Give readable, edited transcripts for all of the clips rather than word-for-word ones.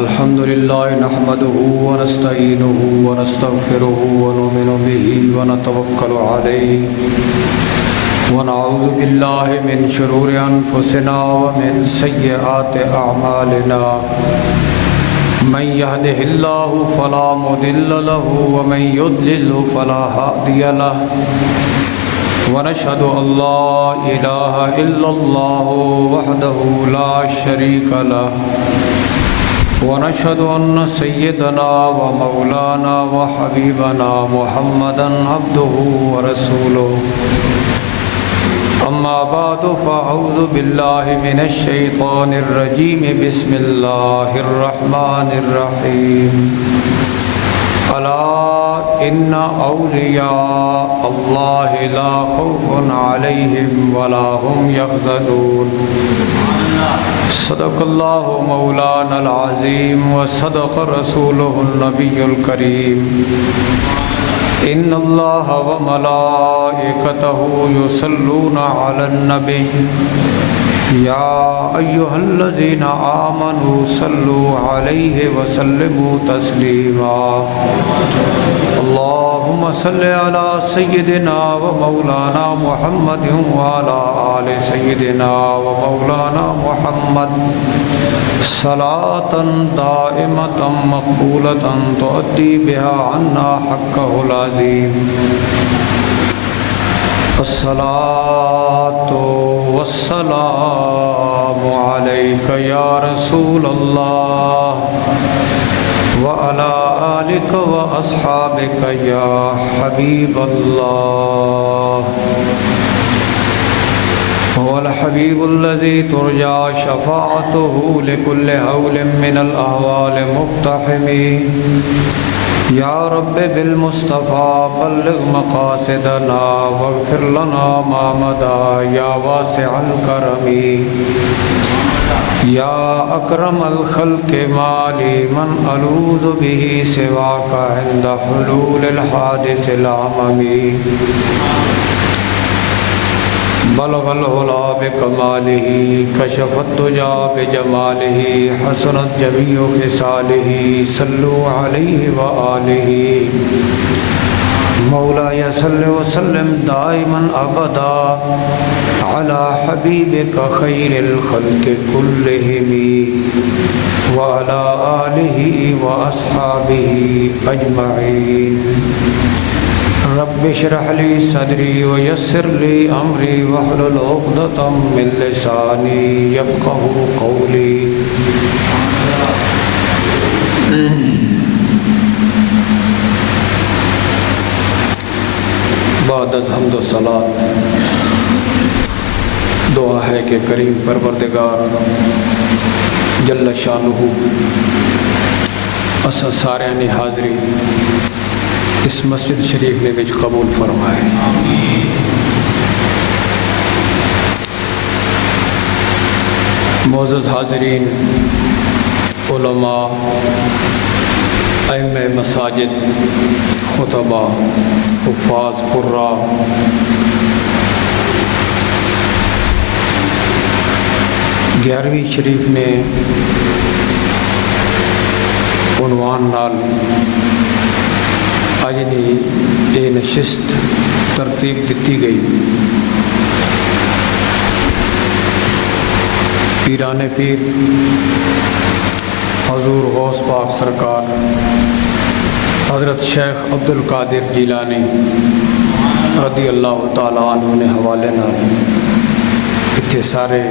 الحمد لله نحمده ونستعينه ونستغفره ونؤمن به ونتوكل عليه ونعوذ بالله من شرور أنفسنا ومن سيئات أعمالنا من يهده الله فلا مضل له ومن يضلل فلا هادي له ونشهد أن لا إله إلا الله وحده لا شريك له ونشهد أن سيدنا ومولانا وحبيبنا محمدا عبده ورسوله أما بعد فأعوذ بالله من الشيطان الرجيم بسم الله الرحمن الرحيم ألا إن أولياء الله لا خوف عليهم ولا هم يحزنون صدق الله مولانا العظيم وصدق رسوله النبي الكريم إن الله وملائكته يصلون على النبي يا أيها الذين آمنوا صلوا عليه وسلموا تسليما اللهم صل على سيدنا ومولانا محمد وعلى آل سيدنا ومولانا محمد صلاة دائمة مقبولة تؤدي بها عنا حقه العظيم الصلاة والسلام عليك يا رسول الله وعلى آلك وأصحابك يا حبيب الله هو الحبيب الذي ترجى شفاعته لكل هول من الأهوال مقتحم يا رب بالمصطفى بلغ مقاصدنا واغفر لنا ما مضى يا واسع الكرم يا أكرم الخلق ما لي من ألوذ به سواك عند حلول الحادث العمم بلغ العلا بكماله كشف الدجى بجماله حسنت جميع خصاله صلوا عليه وآله مولاي صل وسلم دائما أبدا على حبيبك خير الخلق كلهم وعلى آله وأصحابه أجمعين رب اشرح لي صدري ويسر لي امري واحلل عقدة من لساني يفقهوا قولي بعد از حمد و صلات دعا ہے کہ کریم پروردگار جل شانہ اسا سارے نے حاضری اس مسجد شریف میں وچ قبول فرمائے معزز حاضرین، علماء، ائمہ مساجد، خطباء، حفاظ، قراء، گیارہویں شریف نے عنوان نال آجنی اے نشست ترتیب دیتی گئی پیران پیر حضور غوث پاک سرکار حضرت شیخ عبدالقادر جیلانی رضی اللہ تعالیٰ عنہ نے حوالے نال اتنے سارے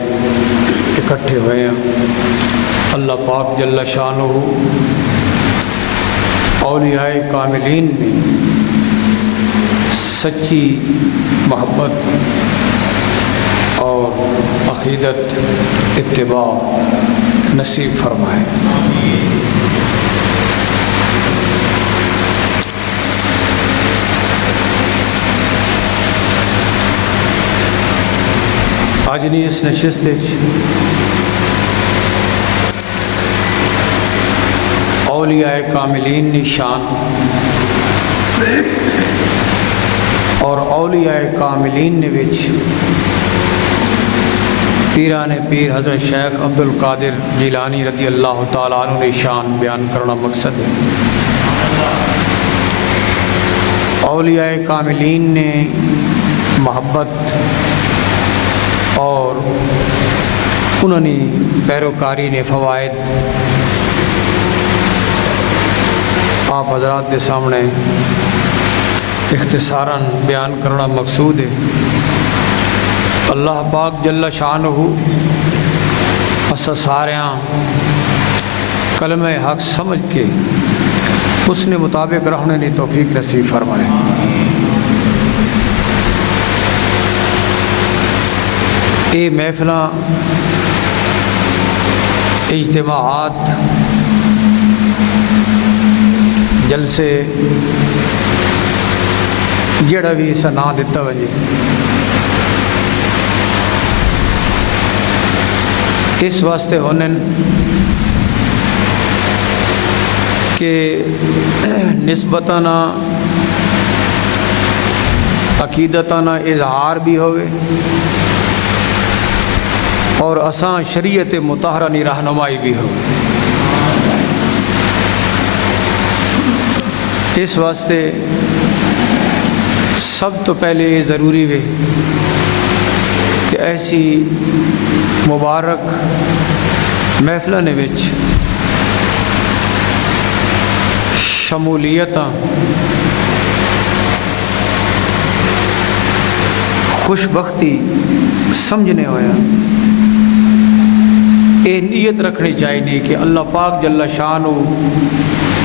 اکٹھے ہوئے ہیں۔ اللہ پاک جل شانہ اولیاء کاملین میں سچی محبت اور عقیدت اتباع نصیب فرمائے۔ آجنی اس نشست اولیاء کاملین نشان اور اولیاء کاملین نے وچ پیران پیر حضرت شیخ عبد القادر جیلانی رضی اللہ تعالیٰ عنہ نے شان بیان کرنا مقصد ہے۔ اولیاء کاملین نے محبت اور انہوں نے پیروکاری نے فوائد آپ حضرات کے سامنے اختصاراً بیان کرنا مقصود ہے۔ اللہ پاک جل شانہ اسا ساریاں کلمہ حق سمجھ کے اس نے مطابق رہنے نے توفیق نصیب فرمائے۔ یہ محفلاں اجتماعات جلسے جڑا بھی اسا نا دیتا وجے اس واسطے ہونے کہ نسبتاً عقیدتاً اظہار بھی ہوئے اور اساں شریعت مطہرہ نی رہنمائی بھی ہو۔ اس واسطے سب تو پہلے یہ ضروری ہے کہ ایسی مبارک محفلوں نے وچ شمولیتاں خوش بختی سمجھنے ہویا اے نیت رکھنی چاہیے کہ اللہ پاک جل شانہ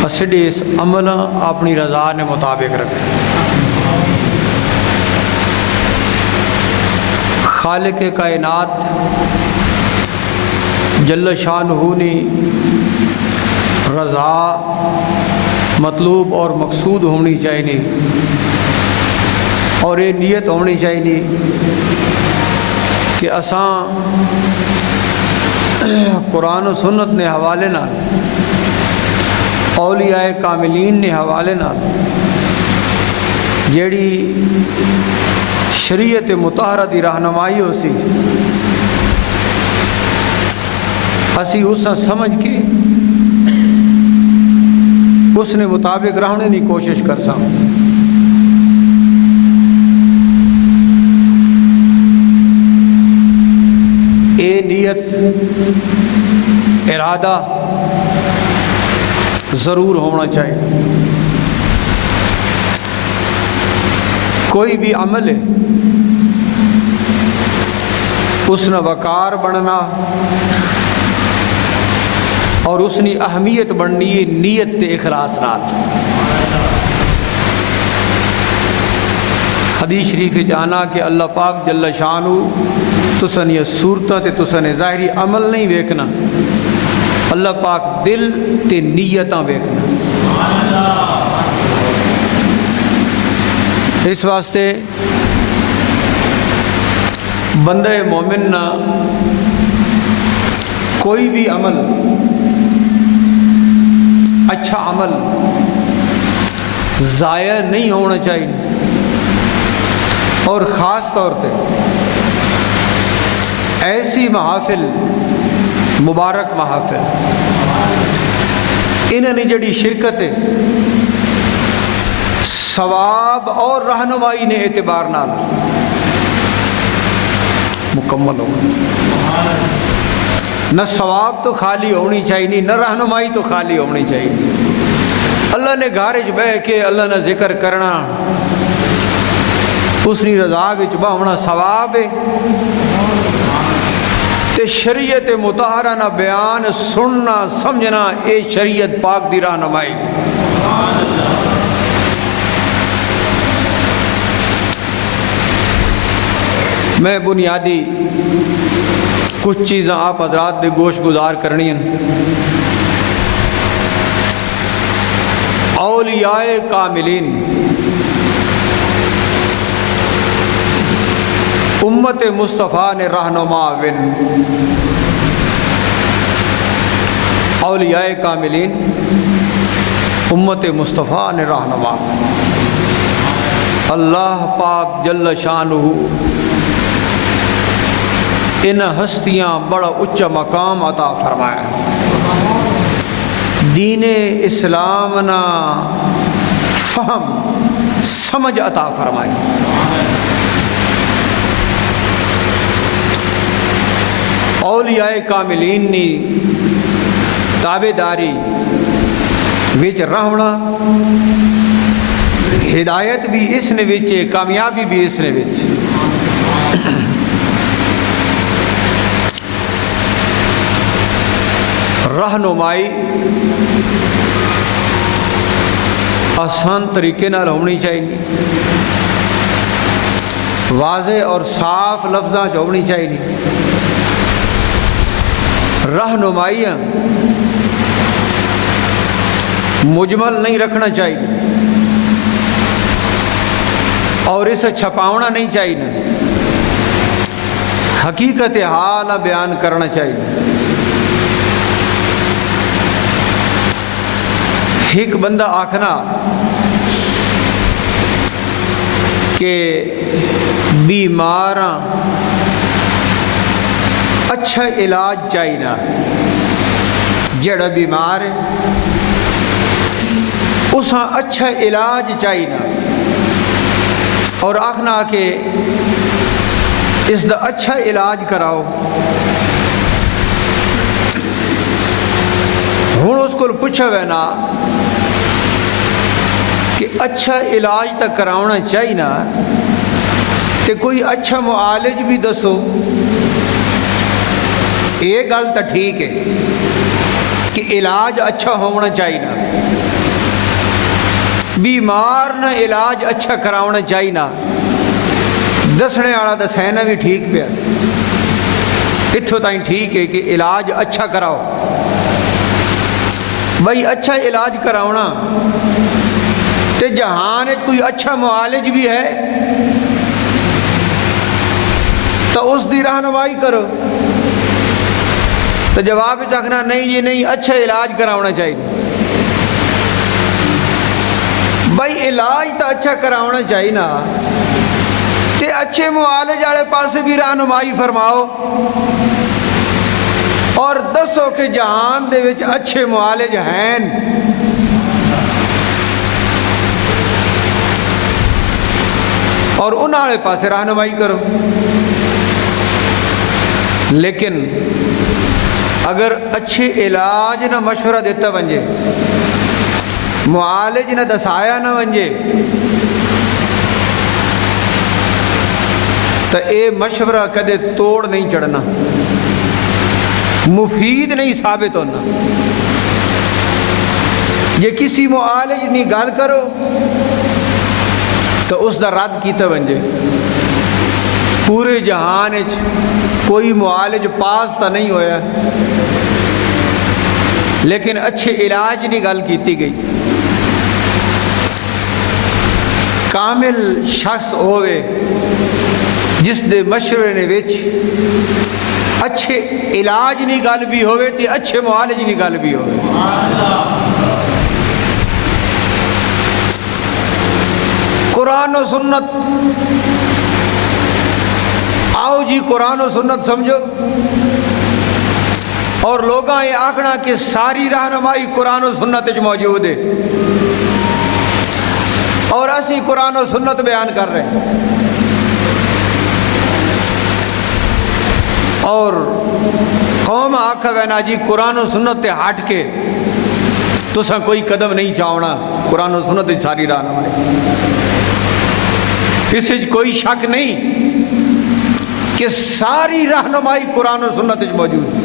اسڈے اس عمل اپنی رضا نے مطابق رکھے۔ خالق کائنات جل شانہ نے رضا مطلوب اور مقصود ہونی چاہیے اور یہ نیت ہونی چاہیے کہ اساں قرآن و سنت نے حوالے نہ اولیاء کاملین نے حوالے نہ جیڑی شریعت مطہرہ دی رہنمائی ہو سی اسی اسا سمجھ کے اس نے مطابق رہنے کی کوشش کر ساں۔ اے نیت ارادہ ضرور ہونا چاہیے۔ کوئی بھی عمل ہے اس نے وقار بننا اور اس نے اہمیت بننی ہے نیت تے اخلاص نال۔ حدیث شریف جانا کہ اللہ پاک جل شانہ تسن یہ صورتاں تے تسن ظاہری عمل نہیں ویکھنا، اللہ پاک دل تے نیتاں ویکھنا۔ اس واسطے بندہ مومن نہ کوئی بھی عمل اچھا عمل ضائع نہیں ہونا چاہیے، اور خاص طور پہ ایسی محافل مبارک محافل انہوں نے جڑی شرکت ہے ثواب اور رہنمائی نے اعتبار نال مکمل ہوگا۔ نہ ثواب تو خالی ہونی چاہیے، نہ رہنمائی تو خالی ہونی چاہیے۔ اللہ نے گھارج بہ کے اللہ نے ذکر کرنا اس نے رضا وچ بہنا ثواب ہے، تے شریعت مطہرہ نہ بیان سننا سمجھنا اے شریعت پاک دی رہنمائی۔ میں بنیادی کچھ چیزاں آپ حضرات دے گوش گزار کرنی ہیں۔ اولیاء کاملین امت مصطفیٰ نے رہنما ون۔ اولیاء کاملین امت مصطفیٰ نے رہنما۔ اللہ پاک جل شانہ ان ہستیاں بڑا اچا مقام عطا فرمایا، دین اسلام نا فہم سمجھ عطا فرمائی۔ اولیاء کاملین نی تابع داری وچ رہنا، ہدایت بھی اس نے وچ، کامیابی بھی اس نے وچ۔ رہنمائی آسان طریقے نال ہونی چاہیے، واضح اور صاف لفظاں چ ہونی چاہیے۔ رہنمائیاں مجمل نہیں رکھنا چاہیے اور اسے چھپاونا نہیں چاہیے، حقیقت حال بیان کرنا چاہیے۔ ایک بندہ آکھنا کہ بیماراں اچھا علاج چاہیے، جڑا بیمار ہے اساں اچھا علاج چاہیے، اور آکھنا کہ اس دا اچھا علاج کراؤ۔ ہوں اس کو پوچھا وے نا کہ اچھا علاج تک کراؤنا چاہیے نا، تے کوئی اچھا معالج بھی دسو۔ یہ گل تو ٹھیک ہے کہ علاج اچھا ہونا چاہیے نا، بیمار نہ علاج اچھا کراؤنا چاہیے نا، دسنے والا دسینا بھی ٹھیک پیا، اتھوں تائیں ٹھیک ہے کہ علاج اچھا کراؤ۔ بھائی اچھا علاج کراؤنا تے جہان کوئی اچھا معالج بھی ہے تو اس دی رہنمائی کرو۔ تو جواب چکھنا نہیں جی نہیں، اچھا علاج کراؤنا چاہیے۔ بھائی علاج تو اچھا کراؤنا چاہیے نا، تے اچھے معالج والے پاسے بھی رہنمائی فرماؤ اور دسو کہ جہان دے وچ اچھے معالج ہیں۔ اور انہاں والے پاسے رہنمائی کرو۔ لیکن اگر اچھے علاج نہ مشورہ دیتا بنجے، معالج نہ دسایا نہ بنجے، تو اے مشورہ کدے توڑ نہیں چڑھنا، مفید نہیں ثابت ہونا۔ یہ کسی معالج نہیں گل کرو تو اس دا رد کیتا بنجے۔ پورے جہان کوئی معالج پاس تو نہیں ہویا، لیکن اچھے علاج نہیں گل کیتی گئی۔ کامل شخص ہوئے جس دے مشورے نے وچ اچھے علاج نہیں گل بھی ہوئے تے اچھے معالج نہیں گل بھی ہوئے۔ قرآن و سنت، آؤ جی قرآن و سنت سمجھو، اور لوگاں یہ آکھنا کہ ساری رہنمائی قرآن و سنت وچ موجود ہے، اور اسی قرآن و سنت بیان کر رہے ہیں، اور قوم آکھا وینا جی قرآن و سنت تے ہٹ کے تساں کوئی قدم نہیں چاہنا۔ قرآن و سنت تے ساری رہنمائی، اس وچ کوئی شک نہیں کہ ساری رہنمائی قرآن و سنت وچ موجود ہے۔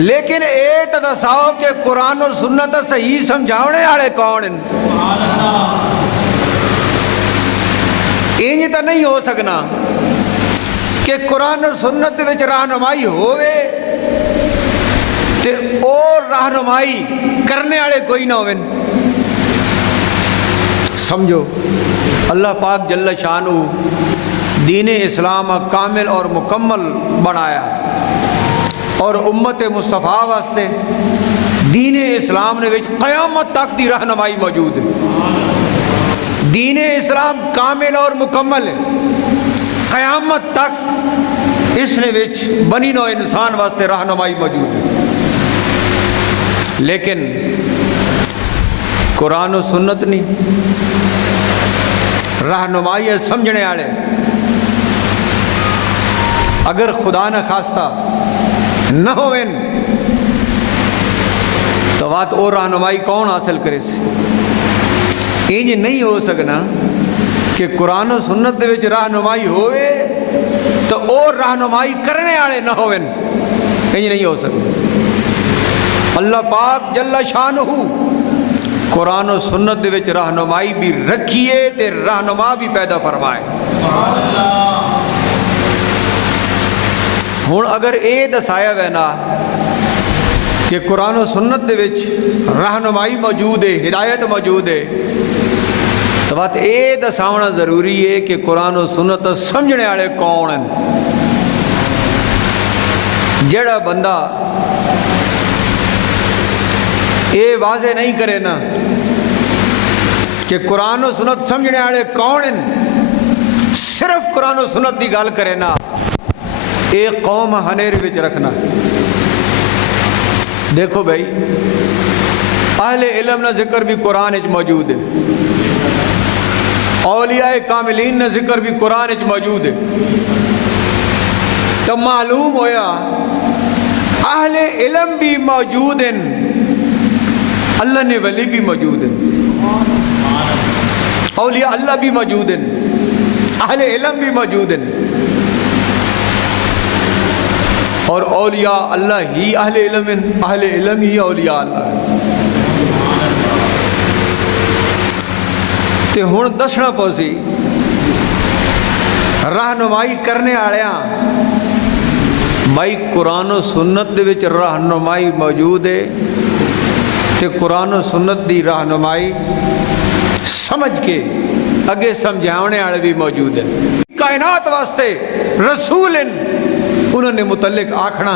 لیکن اے تو دساؤ کہ قرآن و سنت صحیح سمجھاونے والے کون ہیں؟ انج تو نہیں ہو سکنا کہ قرآن و سنت وچ رہنمائی ہوئے تے اور رہنمائی کرنے والے کوئی نہ ہوئے۔ سمجھو اللہ پاک جل شانہ دین اسلام کامل اور مکمل بنایا، اور امت مصطفیٰ واسطے دین اسلام نے وچ قیامت تک دی رہنمائی موجود ہے۔ دین اسلام کامل اور مکمل ہے، قیامت تک اس نے وچ بنی نو انسان واسطے رہنمائی موجود ہے، لیکن قرآن و سنت نہیں، رہنمائی ہے سمجھنے والے۔ اگر خدا نہ خواستہ نہ ہوئن تو بات اور رہنمائی کون حاصل کرے سے؟ انج نہیں ہو سکنا کہ قرآن و سنت دے وچ رہنمائی ہوئے تو اور رہنمائی کرنے والے نہ ہوئن، انج نہیں ہو سکتا۔ اللہ پاک جل شانہ قرآن و سنت دے وچ رہنمائی بھی رکھیے تے رہنما بھی پیدا فرمائے۔ ہن اگر اے دسایا وینا کہ قرآن و سنت دے وچ رہنمائی موجود ہے، ہدایت موجود ہے، تو بات اے دساونا ضروری ہے کہ قرآن و سنت سمجھنے والے کون ہیں۔ جڑا بندہ اے واضح نہیں کرے نا کہ قرآن و سنت سمجھنے والے کون ہیں، صرف قرآن و سنت دی گل کرے نا، اے قوم ہنیر وچ رکھنا۔ دیکھو بھائی، اہل علم نہ ذکر بھی قرآن وچ موجود ہے، اولیاء کاملین نہ ذکر بھی قرآن وچ موجود ہے، تو معلوم ہویا اہل علم بھی موجود ہیں، اللہ نے ولی بھی موجود ہیں، اولیاء اللہ بھی موجود ہیں، اہل علم بھی موجود ہیں، اور اولیاء اللہ ہی اہل علم ہیں، اہل علم ہی اولیاء اللہ ہیں۔ تے ہن دسنا پوسی رہنمائی کرنے آڑیاں بھائی قرآن و سنت دے وچ رہنمائی موجود ہے، تے قرآن و سنت دی رہنمائی سمجھ کے اگے سمجھاونے والے بھی موجود ہیں۔ کائنات واسطے رسول ہیں، انہوں نے متعلق آکھنا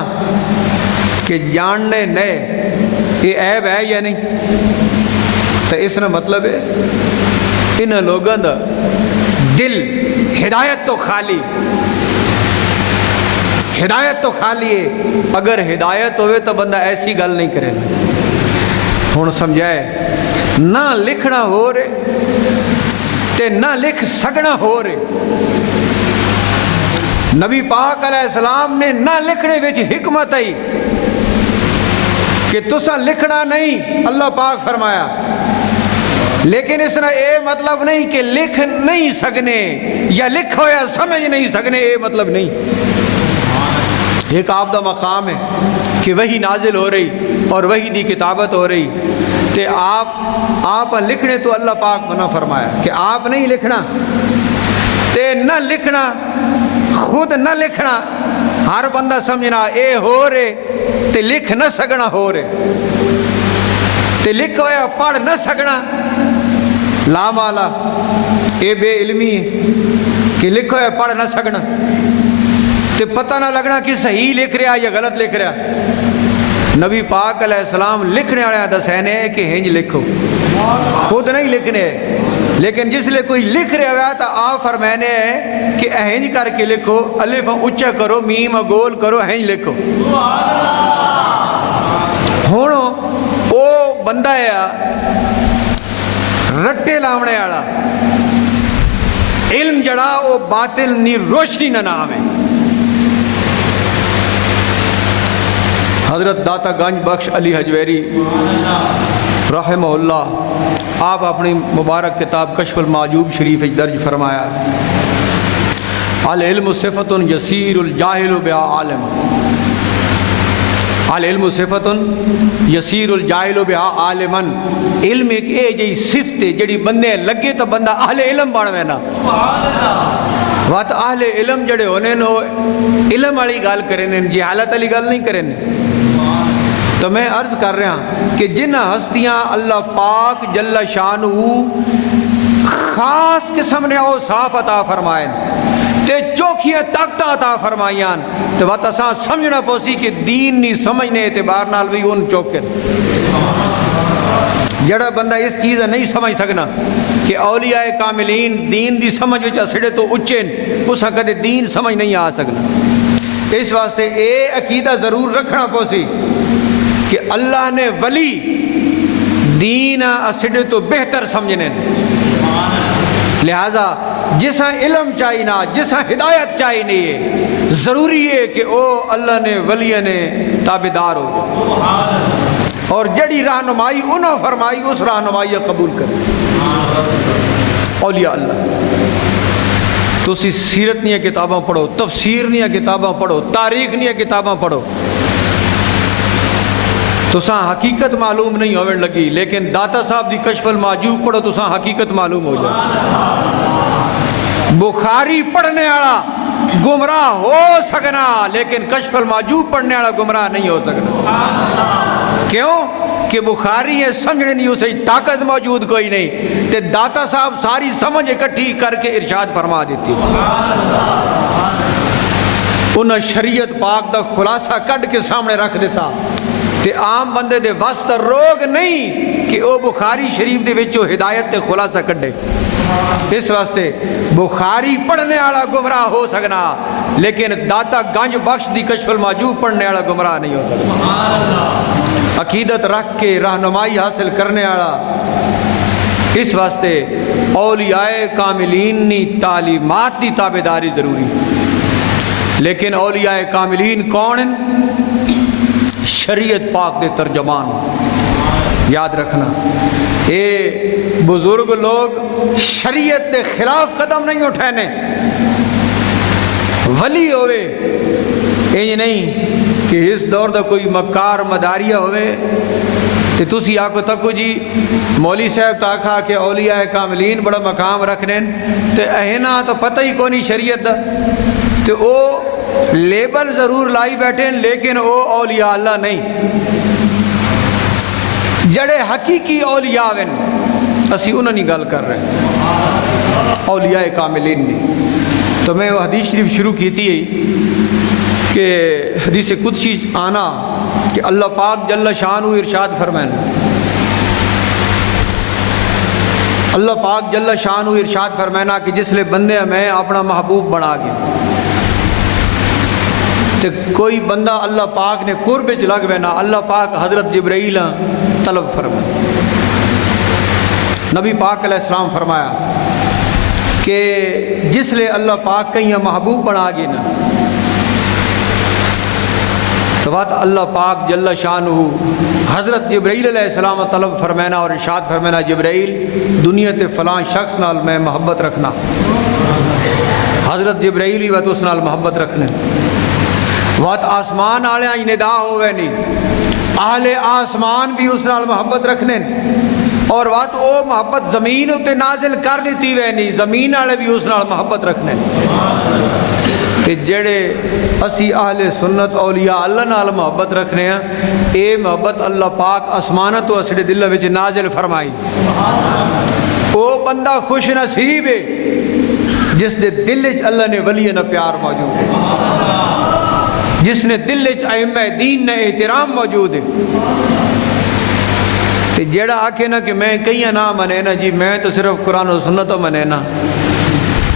کہ جاننے نئے یہ عیب ہے یا نہیں، تو اس نے مطلب ہے انہاں لوگوں دا دل ہدایت تو خالی، ہدایت تو خالی ہے۔ اگر ہدایت ہوئے تو بندہ ایسی گل نہیں کرے۔ ہن سمجھائے نہ لکھنا ہو رہے تے نہ لکھ سکنا ہو رہے۔ نبی پاک علیہ السلام نے نہ لکھنے وچ حکمت آئی کہ تساں لکھنا نہیں، اللہ پاک فرمایا، لیکن اس نے اے مطلب نہیں کہ لکھ نہیں سکنے یا لکھو یا سمجھ نہیں سکنے، اے مطلب نہیں۔ ایک آپ دا مقام ہے کہ وہی نازل ہو رہی اور وہی دی کتابت ہو رہی، تے آپ لکھنے تو اللہ پاک منع فرمایا کہ آپ نہیں لکھنا، تے نہ لکھنا، خود نہ لکھنا، ہر بندہ سمجھنا اے ہو رہے تے لکھ نہ سکنا ہو رہے، تے لکھو یا پڑھ نہ سکنا لا مالا، اے بے علمی ہے کہ لکھو یا پڑھ نہ سکنا، تے پتہ نہ لگنا کہ صحیح لکھ رہا یا غلط لکھ رہا۔ نبی پاک علیہ السلام لکھنے والے دسینے کہ ہنج لکھو، خود نہیں لکھنے، لیکن جس لئے کوئی لکھ رہا ہوا تو آپ فرمانے ہیں کہ ہنج کر کے لکھو، الف اونچا کرو، میم گول کرو، ہنج لکھو۔ ہونو او بندہ ہے رٹے لاؤنے والا، علم جڑا او باطل نی روشنی نہ نام ہے۔ حضرت داتا گنج بخش علی حجویری رحمہ اللہ آپ اپنی مبارک کتاب کشف المعجوب شریف درج فرمایا، العلم صفت یسیر الجاہل بہا عالم، العلم صفت یسیر الجاہل بہا عالمن، علم ایک اے جی صفت ہے جڑی بندے لگے تو بندہ اہل علم بن وینا۔ وات اہل علم جڑے ہونے نو علم والی گل کریں، جہالت والی گل نہیں کریں۔ تو میں عرض کر رہا کہ جن ہستیاں اللہ پاک جل شانہ خاص قسم نے او صاف عطا فرمائیں تے چوکھیاں طاقتاں عطا فرمائیاں، تو بات اساں سمجھنا پوسی کہ دین نہیں سمجھنے اعتبار نال بھی ان چوکے جڑا بندہ اس چیز نہیں سمجھ سکنا کہ اولیاء کاملین دین دی سمجھ وچ اسڑے تو اچھے اسا کدے دین سمجھ نہیں آ سکنا۔ اس واسطے اے عقیدہ ضرور رکھنا پوسی کہ اللہ نے ولی دین اسڈ تو بہتر سمجھنے، لہذا جسا علم چاہینا، جسا ہدایت چاہیے، ضروری ہے کہ او اللہ نے ولی نے تابعدار ہو جائے، اور جڑی رہنمائی انہوں فرمائی اس رہنمائی قبول کرے۔ اولیاء اللہ تسی سیرت نیاں کتاباں پڑھو، تفسیر نیاں کتاباں پڑھو، تاریخ نیاں کتاباں پڑھو، تساں حقیقت معلوم نہیں ہونے لگی، لیکن داتا صاحب دی کشف المعجوب پڑھو تساں حقیقت معلوم ہو جائے۔ بخاری پڑھنے والا گمراہ ہو سکنا، لیکن کشف المعجوب پڑھنے والا گمراہ نہیں ہو سکنا۔ کیوں کہ بخاری ہے سمجھنے نہیں، اسے طاقت موجود کوئی نہیں، تے داتا صاحب ساری سمجھ اکٹھی کر کے ارشاد فرما دیتی، انہاں شریعت پاک دا خلاصہ کٹ کے سامنے رکھ دیتا، تے عام بندے دے واسطہ روگ نہیں کہ او بخاری شریف دے وچوں ہدایت تے خلاصہ کڈے۔ اس واسطے بخاری پڑھنے والا گمراہ ہو سکنا، لیکن داتا گنج بخش دی کشف المعجوب پڑھنے والا گمراہ نہیں ہو سکتا۔ عقیدت رکھ کے رہنمائی حاصل کرنے والا، اس واسطے اولیاء کاملین نی تعلیمات دی تابعداری ضروری، لیکن اولیاء کاملین کون ہیں؟ شریعت پاک دے ترجمان۔ یاد رکھنا اے بزرگ لوگ شریعت دے خلاف قدم نہیں اٹھانے، ولی ہوئے یہ نہیں کہ اس دور دا کوئی مکار مداریہ ہوئے تے تسی آکو تکو جی مولی صاحب تاکھا کہ اولیاء کاملین بڑا مقام رکھنے تے اہنا تو پتہ ہی کونی شریعت دا، تے او لیبل ضرور لائی بیٹھے لیکن او اولیاء اللہ نہیں۔ جڑے حقیقی اولیاء ون اسی انہوں نے گل کر رہے ہیں، اولیاء کاملین نہیں۔ تو میں وہ حدیث شریف شروع کی تھی کہ حدیث قدسی آنا کہ اللہ پاک جل شانہ ارشاد فرمائیں، اللہ پاک جل شانہ ارشاد فرمائنا کہ جس لئے بندے میں اپنا محبوب بنا گیا، تو کوئی بندہ اللہ پاک نے قرب وچ لگ وینا، اللہ پاک حضرت جبرائیل طلب فرمائے۔ نبی پاک علیہ السلام فرمایا کہ جس لئے اللہ پاک کہیں محبوب بنا گی نا، تو بات اللہ پاک جل شانہ حضرت جبرائیل علیہ السلام طلب فرمائنا اور ارشاد فرمائنا، جبرائیل دنیا تے فلاں شخص نال میں محبت رکھنا، حضرت جبرائیل ہی وقت اس نال محبت رکھنے، وقت آسمان آلے آئی ندا ہوئے نہیں، اہل آسمان بھی اس نال محبت رکھنے، اور وقت او محبت زمین تے نازل کر دیتی ہوئے نہیں، زمین آلے بھی اس نال محبت رکھنے۔ کہ جڑے اسی اہل سنت اولیاء اللہ نال محبت رکھنے ہیں، اے محبت اللہ پاک آسمانہ تو اسڑے دل وچ نازل فرمائی۔ او بندہ خوش نصیب ہے جس دے دل وچ اللہ نے ولی نہ پیار موجود ہے، جس نے دل وچ ائمہ دین نے احترام موجود ہے۔ تے جیڑا آکھے نا کہ میں کہیں نہ منے نا جی میں تو صرف قرآن و سنت منے نا،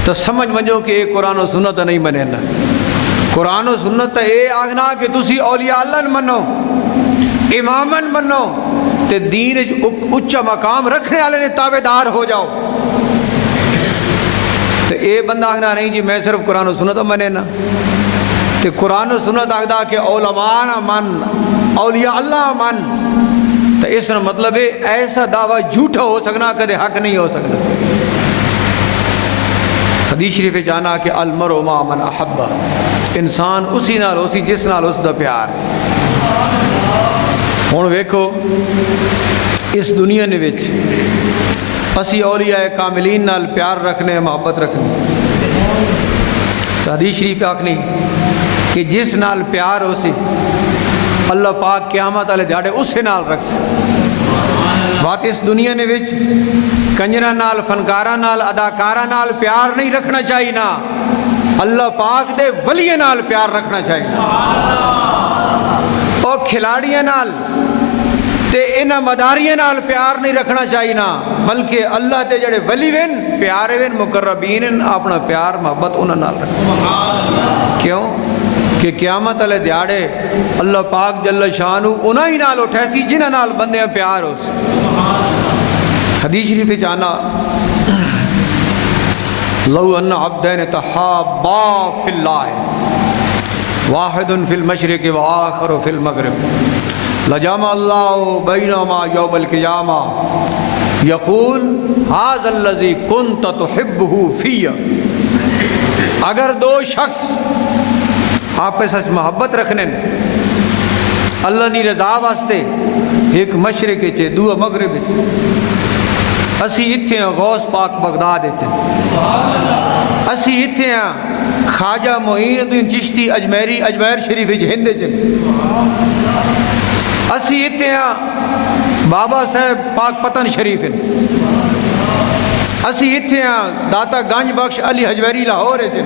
تو سمجھ منجو کہ ایک قرآن و سنت نہیں منے نا۔ قرآن و سنت اے آگنا کہ تسی اولیاء اللہ منو، امامن منو، تے دین اچھا مقام رکھنے والے نے تابعدار ہو جاؤ۔ تو اے بندہ آگنا نہیں جی میں صرف قرآن و سنت منے نا، تے قرآن و سنت آگدا کہ علماء من، اولیاء اللہ من، تو اس نے مطلب ہے ایسا دعویٰ جھوٹا ہو سکنا کدے حق نہیں ہو سکنا۔ حدیث شریف جانا کہ المرء مع من احب، انسان اسی نال اسی جس نال اس دا پیار ہے۔ ہن ویکھو اس دنیا نے وچ اسی اولیاء کاملین نال پیار رکھنے، محبت رکھنے، تو حدیث شریف آکھنی کہ جس نال پیار ہو سی اللہ پاک قیامت والے دیہاڑے اسے نال رکھ سی۔ بات اس دنیا نے وچ کنجرا نال، فنکارا نال، اداکارا نال پیار نہیں رکھنا چاہیے نا، اللہ پاک دے ولی نال پیار رکھنا چاہیے، اور کھلاڑیاں نال تے انہاں مداریاں نال پیار نہیں رکھنا چاہیے نا، بلکہ اللہ دے جڑے ولی وین پیارے وین مقربین اپنا پیار محبت انہاں نال رکھنا۔ کیوں کہ قیامت والے دیہڑے اللہ پاک جل شانو انہاں ہی نال اٹھے سی جنہاں نال بندے پیار ہو سی۔ حدیث شریف وچ آنا لو ان عبدین تحابا فی اللہ واحد فی المشرق وآخر فی المغرب لجمع اللہ بینہما یوم القیامہ یقول ھذا الذی کنت تحبہ فی۔ اگر دو شخص آپ سچ محبت رکھنے اللہ نی رضا واسطے، ایک مشرق چے دوہ مغرب چے، اسی اتھے ہیں غوث پاک بغداد چے، اسی اتھے ہیں خواجہ معین الدین چشتی اجمیری اجمیر شریف ہند چے، اسی اتھے ہیں بابا صاحب پاک پتن شریف، اسی اتھے ہیں داتا گنج بخش علی حجویری لاہور چے،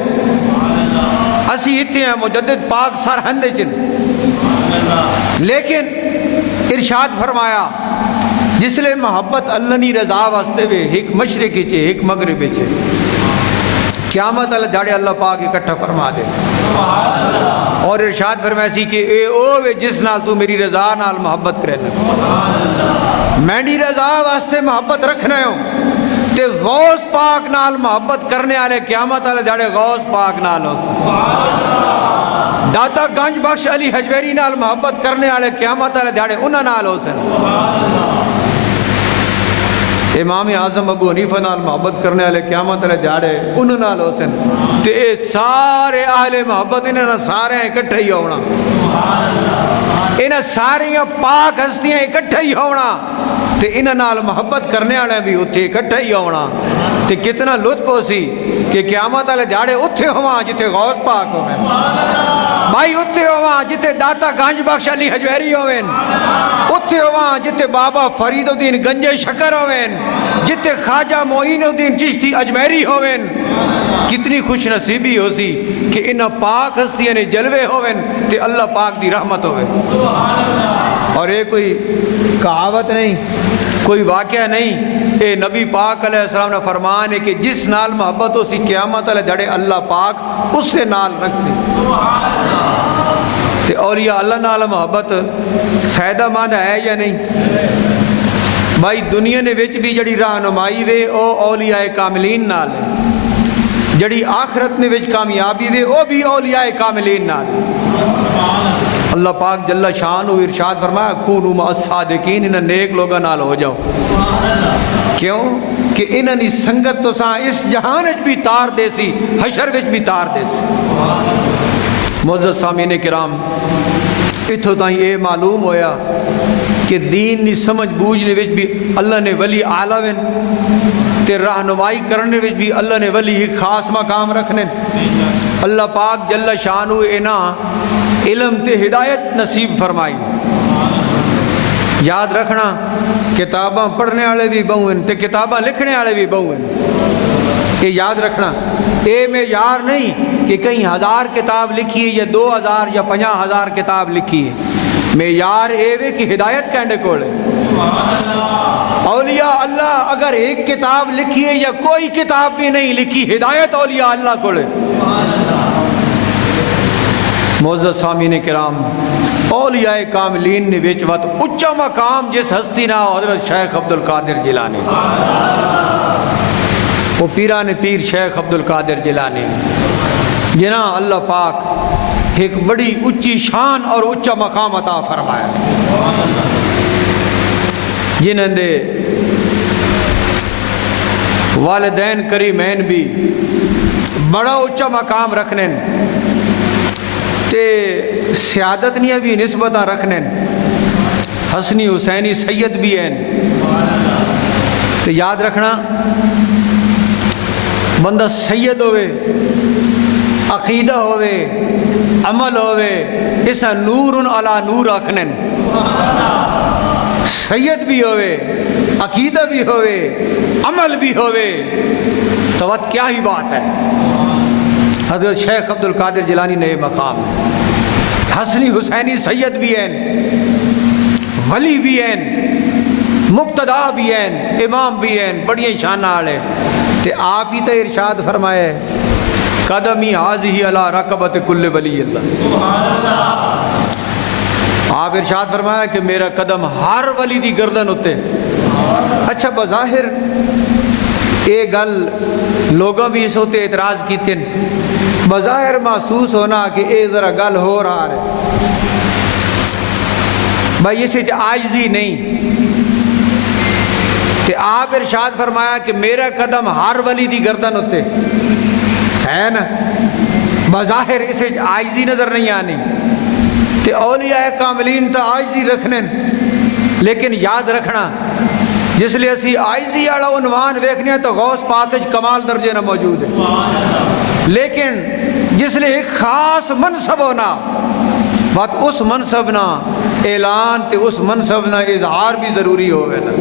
اسی اتھے ہیں مجدد پاک سرہند چن۔ لیکن ارشاد فرمایا جس لئے محبت اللہ نی رضا واسطے وے ایک مشرق چے ایک مغرب چے، قیامت اللہ جاڑے اللہ پاک اکٹھا فرما دے۔ اور ارشاد فرمایا سی کہ اے او وے جس نال تو میری رضا نال محبت کرے، میں نی رضا واسطے محبت رکھنا ہوں تے غوث پاک نال محبت کرنے والے قیامت والے جاڑے غوث پاک نال ہو سی، داتا گنج بخش علی حجویری نال محبت کرنے والے قیامت والے جاڑے انہاں نال ہو سن، امام اعظم ابو حنیفہ نال محبت کرنے والے قیامت والے جاڑے انہاں نال ہو سن، تے اے سارے اہل محبت انہاں سارے اکٹھے ہی ہونا، انہاں ساری پاک ہستیاں اکٹھے ہی ہونا، تے انہاں نال محبت کرنے والے بھی اتھے اکٹھے ہی ہونا۔ تے کتنا لطف ہو سی کہ قیامت والے جاڑے اتھے ہواں جتے غوث پاک ہوئے، بھائی اتھے ہواں جتے داتا گنج بخش علی حجویری ہوئے، اتھے ہواں جتے بابا فرید الدین گنجے شکر ہوئے، جتے خواجہ معین الدین چشتی اجمیری ہوئے۔ کتنی خوش نصیبی ہو سی کہ انہاں پاک ہستیاں نے جلوے ہوئے تے اللہ پاک دی رحمت ہوئے۔ اور یہ کوئی کہاوت نہیں، کوئی واقعہ نہیں، اے نبی پاک علیہ السلام نے فرمان ہے کہ جس نال محبت ہو سی قیامت علیہ جڑے اللہ پاک اس سے نال رکھ سی۔ تے اولیاء اللہ نال محبت فائدہ مند ہے یا نہیں؟ بھائی دنیا نے وچ بھی جڑی رہنمائی وے او اولیاء کاملین نال ہے، جڑی آخرت نے وچ کامیابی وے او بھی اولیاء کاملین نال ہے۔ اللہ پاک جل شان و ارشاد فرمایا کونوا مع الصادقین، انہاں نیک لوگاں نال ہو جاؤ۔ کیوں کہ انہاں دی سنگت تو ساں اس جہان وچ بھی تار دے سی، حشر وچ بھی تار دے سی۔ معزز سامعین کرام، اتھوں تائیں اے معلوم ہویا کہ دین نی سمجھ بوجھنے وچ بھی اللہ نے ولی اعلیٰ وین، تے رہنمائی کرنے وچ بھی اللہ نے ولی ایک خاص مقام رکھنے۔ اللہ پاک جل شانو اینا علم تے ہدایت نصیب فرمائی۔ یاد رکھنا کتاباں پڑھنے والے بھی بہن تے کتاباں لکھنے والے بھی بہن، یہ یاد رکھنا۔ اے میں یار نہیں کہ کہیں 1000 کتاب لکھی ہے یا 2000 یا 50,000 کتاب لکھی ہے، میں یار اے وے کہ ہدایت کہنے کولے۔ اولیاء اللہ اگر ایک کتاب لکھی ہے یا کوئی کتاب بھی نہیں لکھی، ہدایت اولیاء اللہ کولے۔ معزز سامعین کرام، اولیاء کاملین نے وچ وقت اچھا مقام جس ہستی نہ حضرت شیخ عبدالقادر جیلانی، وہ پیران پیر شیخ عبدالقادر جیلانی جنہاں اللہ پاک ایک بڑی اچھی شان اور اچھا مقام عطا فرمایا، جنہاں دے والدین کریمین بھی بڑا اچھا مقام رکھنے تے سیادت نہیں بھی نسبتاں رکھنے، حسنی حسینی سید بھی ہیں۔ تو یاد رکھنا بندہ سید ہوئے، عقیدہ ہوئے، عمل ہوئے، اسا نور علی نور رکھنے، سید بھی ہوئے، عقیدہ بھی ہوئے، عمل بھی ہوئے، تو وقت کیا ہی بات ہے۔ حضرت شیخ عبدالقادر جیلانی نے مقام ہے، حسنی حسینی سید بھی ہیں، ولی بھی ہیں، مقتدا بھی ہیں، امام بھی ہیں، بڑی شان والے۔ تے آپ ہی تو ارشاد فرمائے قدمی حاضی علی رقبت کل ولی اللہ. آپ ارشاد فرمایا کہ میرا قدم ہر ولی دی گردن ہوتے. اچھا بظاہر یہ گل لوگوں بھی اس ہوتے اعتراض کیتے ہیں، بظاہر محسوس ہونا کہ اے ذرا گل ہو رہا ہے بھائی اسے عاجزی نہیں. تے آپ ارشاد فرمایا کہ میرا قدم ہر ولی دی گردن ہوتے ہے نا، بظاہر اسے عاجزی نظر نہیں آنی. تے اولیاء کاملین تا عاجزی رکھنے، لیکن یاد رکھنا جس لئے اسی عاجزی والا عنوان ویکھنے تو غوث پاک کمال درجے نہ موجود ہے، لیکن جس لئے ایک خاص منصب ہونا بات اس منصب نہ اعلان تے اس منصب نہ اظہار بھی ضروری ہوئے نا.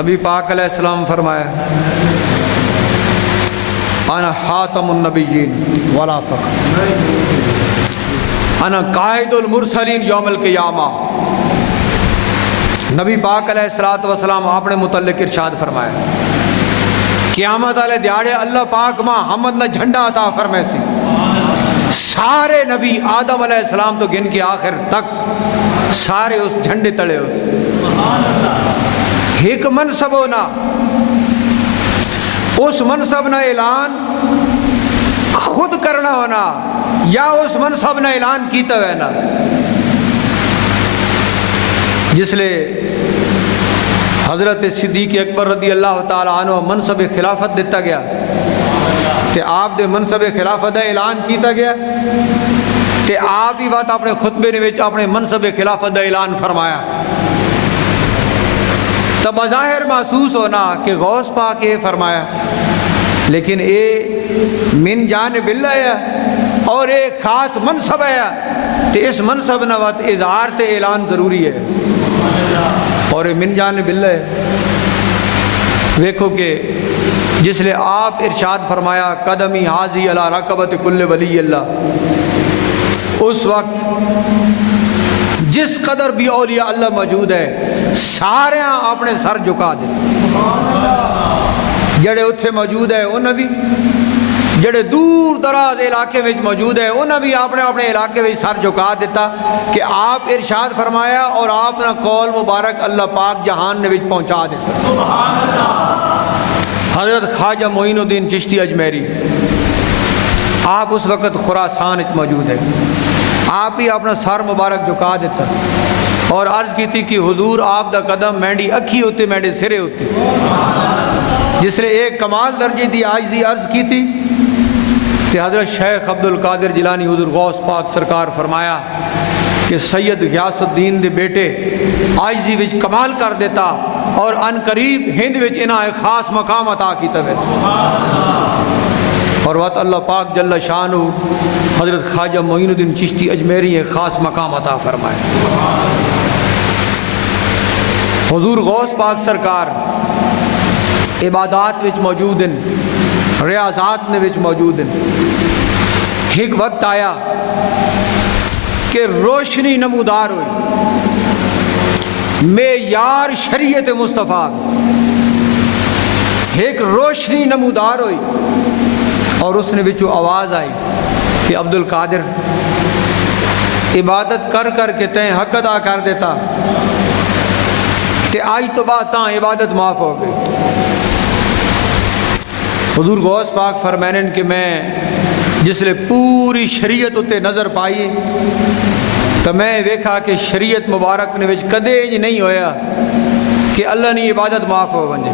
نبی پاک علیہ السلام فرمایا انا خاتم النبیین ولا فخر، انا قائد المرسلین یوم القیامہ. نبی پاک علیہ السلام آپ نے متعلق ارشاد فرمایا قیامت والے دیہاڑے اللہ پاک ماں حمد نہ جھنڈا عطا فرمائے سی. سارے نبی آدم علیہ السلام تو گن کے آخر تک سارے اس جھنڈے تلے اس ایک منصب ہونا، اس منصب نہ اعلان خود کرنا ہونا یا اس منصب نہ اعلان کیتا ہے نا. جس لئے حضرت صدیق اکبر رضی اللہ تعالیٰ عنہ منصب خلافت دیتا گیا تے آپ دے منصب خلافت اعلان کیتا گیا تے آپ ہی بات اپنے خطبے نے وچ اپنے منصب خلافت اعلان فرمایا. تب بظاہر محسوس ہونا کہ غوث پاک یہ فرمایا، لیکن اے من جانب اللہ ہے اور ایک خاص منصب ہے تے اس منصب نوات اظہار تے اعلان ضروری ہے اور من جانب اللہ ہے. دیکھو کہ جس لئے آپ ارشاد فرمایا قدمی حاضی علی رقبت کل ولی اللہ، اس وقت جس قدر بھی اولیاء اللہ موجود ہے سارے اپنے سر جھکا دے. جڑے اتھے موجود ہے انہوں بھی، جڑے دور دراز علاقے میں موجود ہے انہوں بھی اپنے اپنے علاقے میں سر جھکا دیتا کہ آپ ارشاد فرمایا اور آپ نے قول مبارک اللہ پاک جہان نے پہنچا دیتا. حضرت خواجہ معین الدین چشتی اجمیری آپ اس وقت خراسان موجود ہے، آپ ہی اپنا سر مبارک جھکا دیتا اور عرض کی تھی کہ حضور آپ دا قدم مینڈی اکھی ہوتے مینڈے سرے ہوتے. جس نے ایک کمال درجے دی عاجزی عرض کی تھی کہ حضرت شیخ عبدالقادر جیلانی حضور غوث پاک سرکار فرمایا کہ سید غیاث الدین دے بیٹے عاجزی وچ کمال کر دیتا اور ان قریب ہند وچ انہاں ایک خاص مقام عطا کیتا وے. اور وقت اللہ پاک جل شانہ حضرت خواجہ معین الدین چشتی اجمیری ایک خاص مقام عطا فرمائے. حضور غوث پاک سرکار عبادات وچ موجود ہیں، ریاضات نے وچ موجود ہیں. ایک وقت آیا کہ روشنی نمودار ہوئی معیار شریعت مصطفیٰ، ایک روشنی نمودار ہوئی اور اس نے وچوں آواز آئی کہ عبدالقادر عبادت کر کر کے تیں حق ادا کر دیتا کہ آج تو بعد تاں عبادت معاف ہو گئی. حضور غوث پاک فرمائیں کہ میں جس لئے پوری شریعت اتے نظر پائی تو میں دیکھا کہ شریعت مبارک نے وچ کدے نہیں ہویا کہ اللہ نے عبادت معاف ہو بنجے.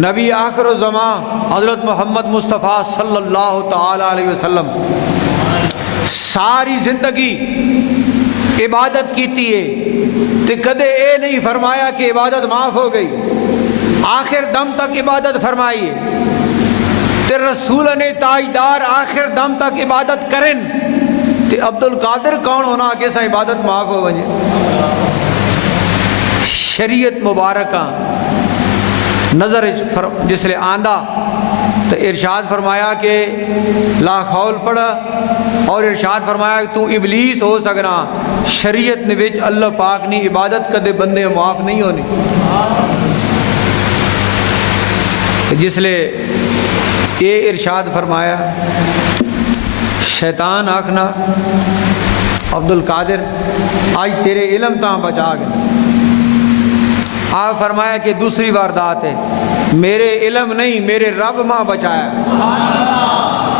نبی آخر الزمان حضرت محمد مصطفیٰ صلی اللہ تعالی علیہ وسلم ساری زندگی عبادت کیتی ہے تو کدے اے نہیں فرمایا کہ عبادت معاف ہو گئی، آخر دم تک عبادت فرمائی ہے. تے رسول نے تاجدار آخر دم تک عبادت کریں تے عبدالقادر کون ہونا کہ سا عبادت معاف ہو بجے. شریعت مبارکہ نظر جس لئے آندہ تو ارشاد فرمایا کہ لا خول پڑھا اور ارشاد فرمایا کہ تو ابلیس ہو سکنا. شریعت نے وچ اللہ پاک نے عبادت کدے بندے معاف نہیں ہونی. جس لئے یہ ارشاد فرمایا شیطان آکھنا عبد القادر آج تیرے علم تاں بچا گئے. آپ فرمایا کہ دوسری واردات ہے میرے علم نہیں میرے رب ماں بچایا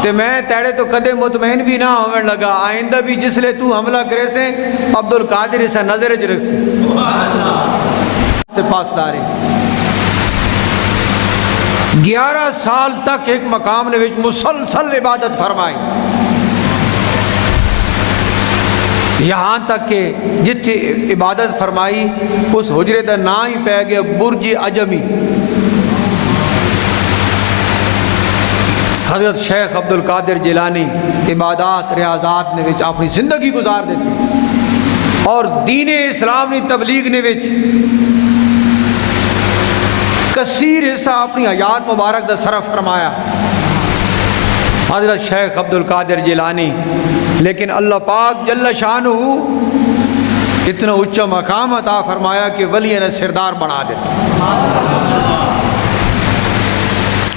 تے میں تیرے تو کدے مطمئن بھی نہ ہونے لگا آئندہ بھی جس لے تو حملہ کرے سے عبد القادر اسے نظر چ رکھ سے پاسداری. 11 سال تک ایک مقام نے وچ مسلسل عبادت فرمائی یہاں تک کہ جتھے عبادت فرمائی اس حجرے دا نام ہی پہ گیا برج عجمی. حضرت شیخ عبد القادر جیلانی عبادات ریاضات نے وچ اپنی زندگی گزار دیتی اور دین اسلام نے تبلیغ نے وچ کثیر حصہ اپنی حیات مبارک دا صرف فرمایا حضرت شیخ عبد القادر جیلانی. لیکن اللہ پاک جل شانہ اتنا اونچا مقام عطا فرمایا کہ ولی نے سردار بنا دیتا.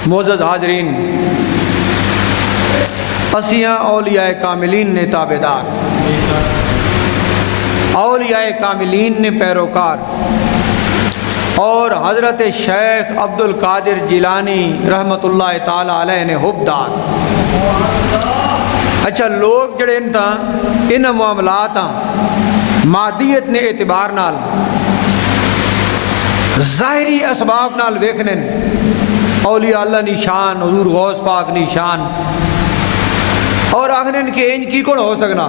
معزز حاضرین اسیاں اولیاء کاملین نے تابعدار اولیاء کاملین نے پیروکار اور حضرت شیخ عبد القادر جیلانی رحمت اللہ تعالی علیہ نے حبدار. اچھا لوگ جڑے ان معاملات مادیت نے اعتبار نال ظاہری اسباب نال ویکھنے اولیاء اللہ نشان حضور غوث پاک نشان اور آخرین کہ ان کی کون ہو سکنا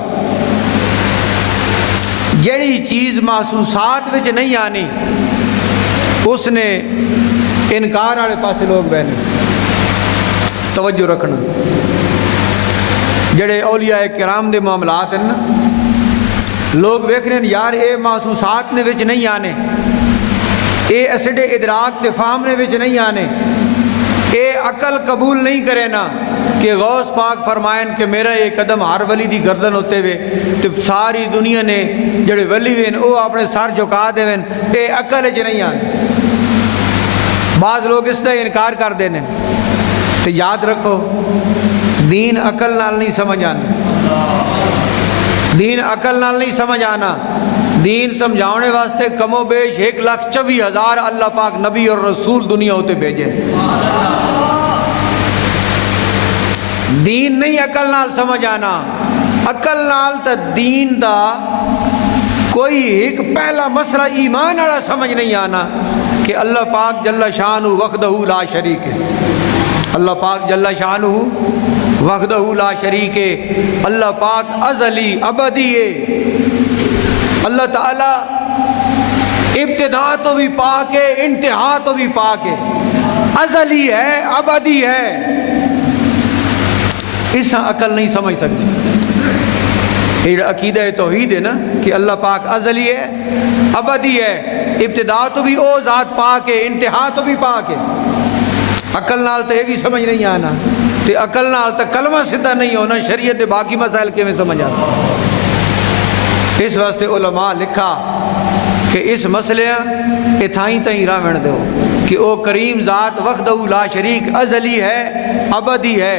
جڑی چیز محسوسات وچ نہیں آنی اس نے انکار والے پاسے لوگ بہنے. توجہ رکھنا جڑے اولیاء کرام دے معاملات ہیں نا لوگ ویکھ رہے ہیں یار اے محسوسات نے وچ نہیں آنے اے اسڈے ادراک تے فہم نے وچ نہیں آنے اے عقل قبول نہیں کرے نا کہ غوث پاک فرمائن کہ میرا یہ قدم ہر ولی دی گردن ہوتے ہوئے تو ساری دنیا نے جڑے ولی وین او اپنے سر جھکا دے وین اے عقل وچ نہیں آنے. بعض لوگ اس دا انکار کر دینے تو یاد رکھو دین عقل نال نہیں سمجھ آنا دین عقل نال نہیں سمجھ آنا. دین سمجھاؤنے واسطے کم و بیش 1,24,000 اللہ پاک نبی اور رسول دنیا ہوتے بھیجے. دین نہیں عقل نال سمجھ آنا. عقل نال تا دین دا کوئی ایک پہلا مسئلہ ایمان والا سمجھ نہیں آنا کہ اللہ پاک جل شانہ وحدہ لا شریک ہے. اللہ پاک جل شانہ وحدہ لا شریک ہے. اللہ پاک ازلی ابدی ہے. اللہ تعالی ابتدا تو بھی پاک ہے انتہا تو بھی پاک ہے. ازلی ہے ابدی ہے. اس عقل نہیں سمجھ سکتی. یہ عقیدہ توحید ہے نا کہ اللہ پاک ازلی ہے ابدی ہے. ابتدا تو بھی او ذات پاک ہے انتہا تو بھی پاک ہے. عقل نال تو یہ بھی سمجھ نہیں آنا تو عقل نال تو کلمہ سدھا نہیں ہونا شریعت دے باقی مسائل کے میں سمجھ آتا. اس واسطے علماء لکھا کہ اس مسئلے اتھائیں تائیں راوڑ دو کہ او کریم ذات وحدہ لا شریک ازلی ہے ابدی ہے.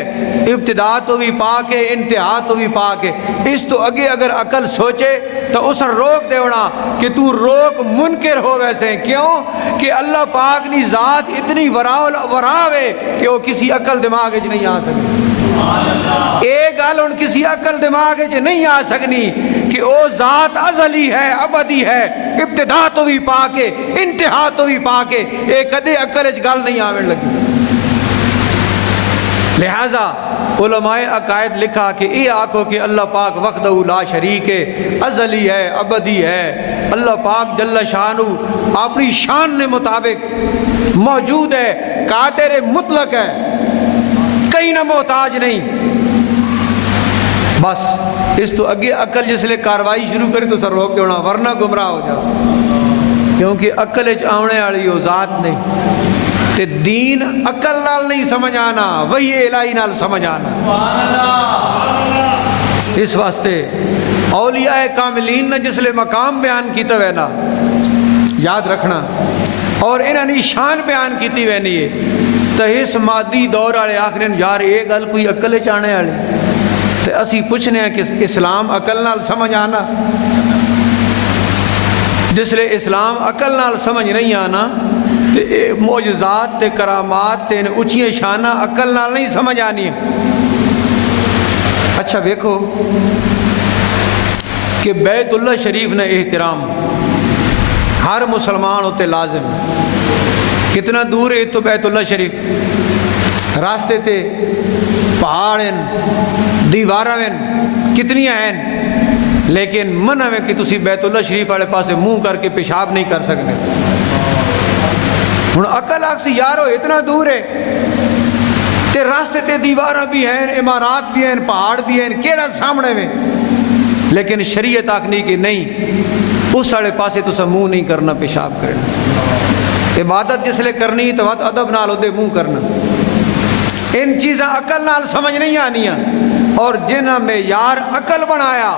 ابتدا تو بھی پاک ہے انتہا تو بھی پاک ہے. اس تو اگے اگر عقل سوچے تو اس روک دیونا کہ تو روک منکر ہو ویسے. کیوں کہ اللہ پاک نی ذات اتنی وراوے کہ وہ کسی عقل دماغ وچ نہیں آ سکتی. ایک گل ہن کسی عقل دماغ وچ نہیں آ سکنی کہ او ذات ازلی ہے ابدی ہے ابتدا تو بھی پاک ہے انتہا تو بھی پاک ہے. اے کدے عقل وچ گل نہیں آویں لگی. لہذا علماء عقائد لکھا کہ یہ آکھو کہ اللہ پاک وحدہ لا شریک ہے ازلی ہے ابدی ہے. اللہ پاک جل شانہ اپنی شان نے مطابق موجود ہے قادر مطلق ہے کہیں نہ محتاج نہیں. بس اس تو اگے عقل جس لئے کاروائی شروع کرے تو سر روک دیونا ورنہ گمراہ ہو جا. کیونکہ عقل اچ آونے والی وہ ذات نہیں تے دین عقل نال نہیں سمجھ آنا وہی الہی نال سمجھ آنا. اس واسطے اولیاء کاملین نے جس لئے مقام بیان کیتا وینا یاد رکھنا اور انہاں نے شان بیان کیتی وینی ہے تو اس مادی دور والے آخر یار یہ گل کوئی عقل چاہنے والے، تو اسی پوچھنے ہیں کہ اسلام عقل نال سمجھ آنا؟ جس لئے اسلام عقل نال سمجھ نہیں آنا تو معجزات تے کرامات تے اچھیاں شانہ عقل نال نہیں سمجھ آنی ہے۔ اچھا دیکھو کہ بیت اللہ شریف نے احترام ہر مسلمان ہوتے لازم ہے۔ کتنا دور ہے تو بیت اللہ شریف؟ راستے تے پہاڑ ہیں، دیواراں ہیں، کتنی ہیں، لیکن منع ہے کہ تسی بیت اللہ شریف والے پاسے منہ کر کے پیشاب نہیں کر سکتے۔ ہن عقل آکسی یارو اتنا دور ہے تے راستے تے دیواراں بھی ہیں، عمارات بھی ہیں، پہاڑ بھی ہیں، کیڑا سامنے میں، لیکن شریعت آکھنی کہ نہیں اس والے پاسے تو منہ نہیں کرنا، پیشاب کرنا۔ عبادت جس لئے کرنی تو وقت ادب نال دے منہ کرنا۔ ان چیزاں عقل نال سمجھ نہیں آنیاں، اور جنہاں میں یار عقل بنایا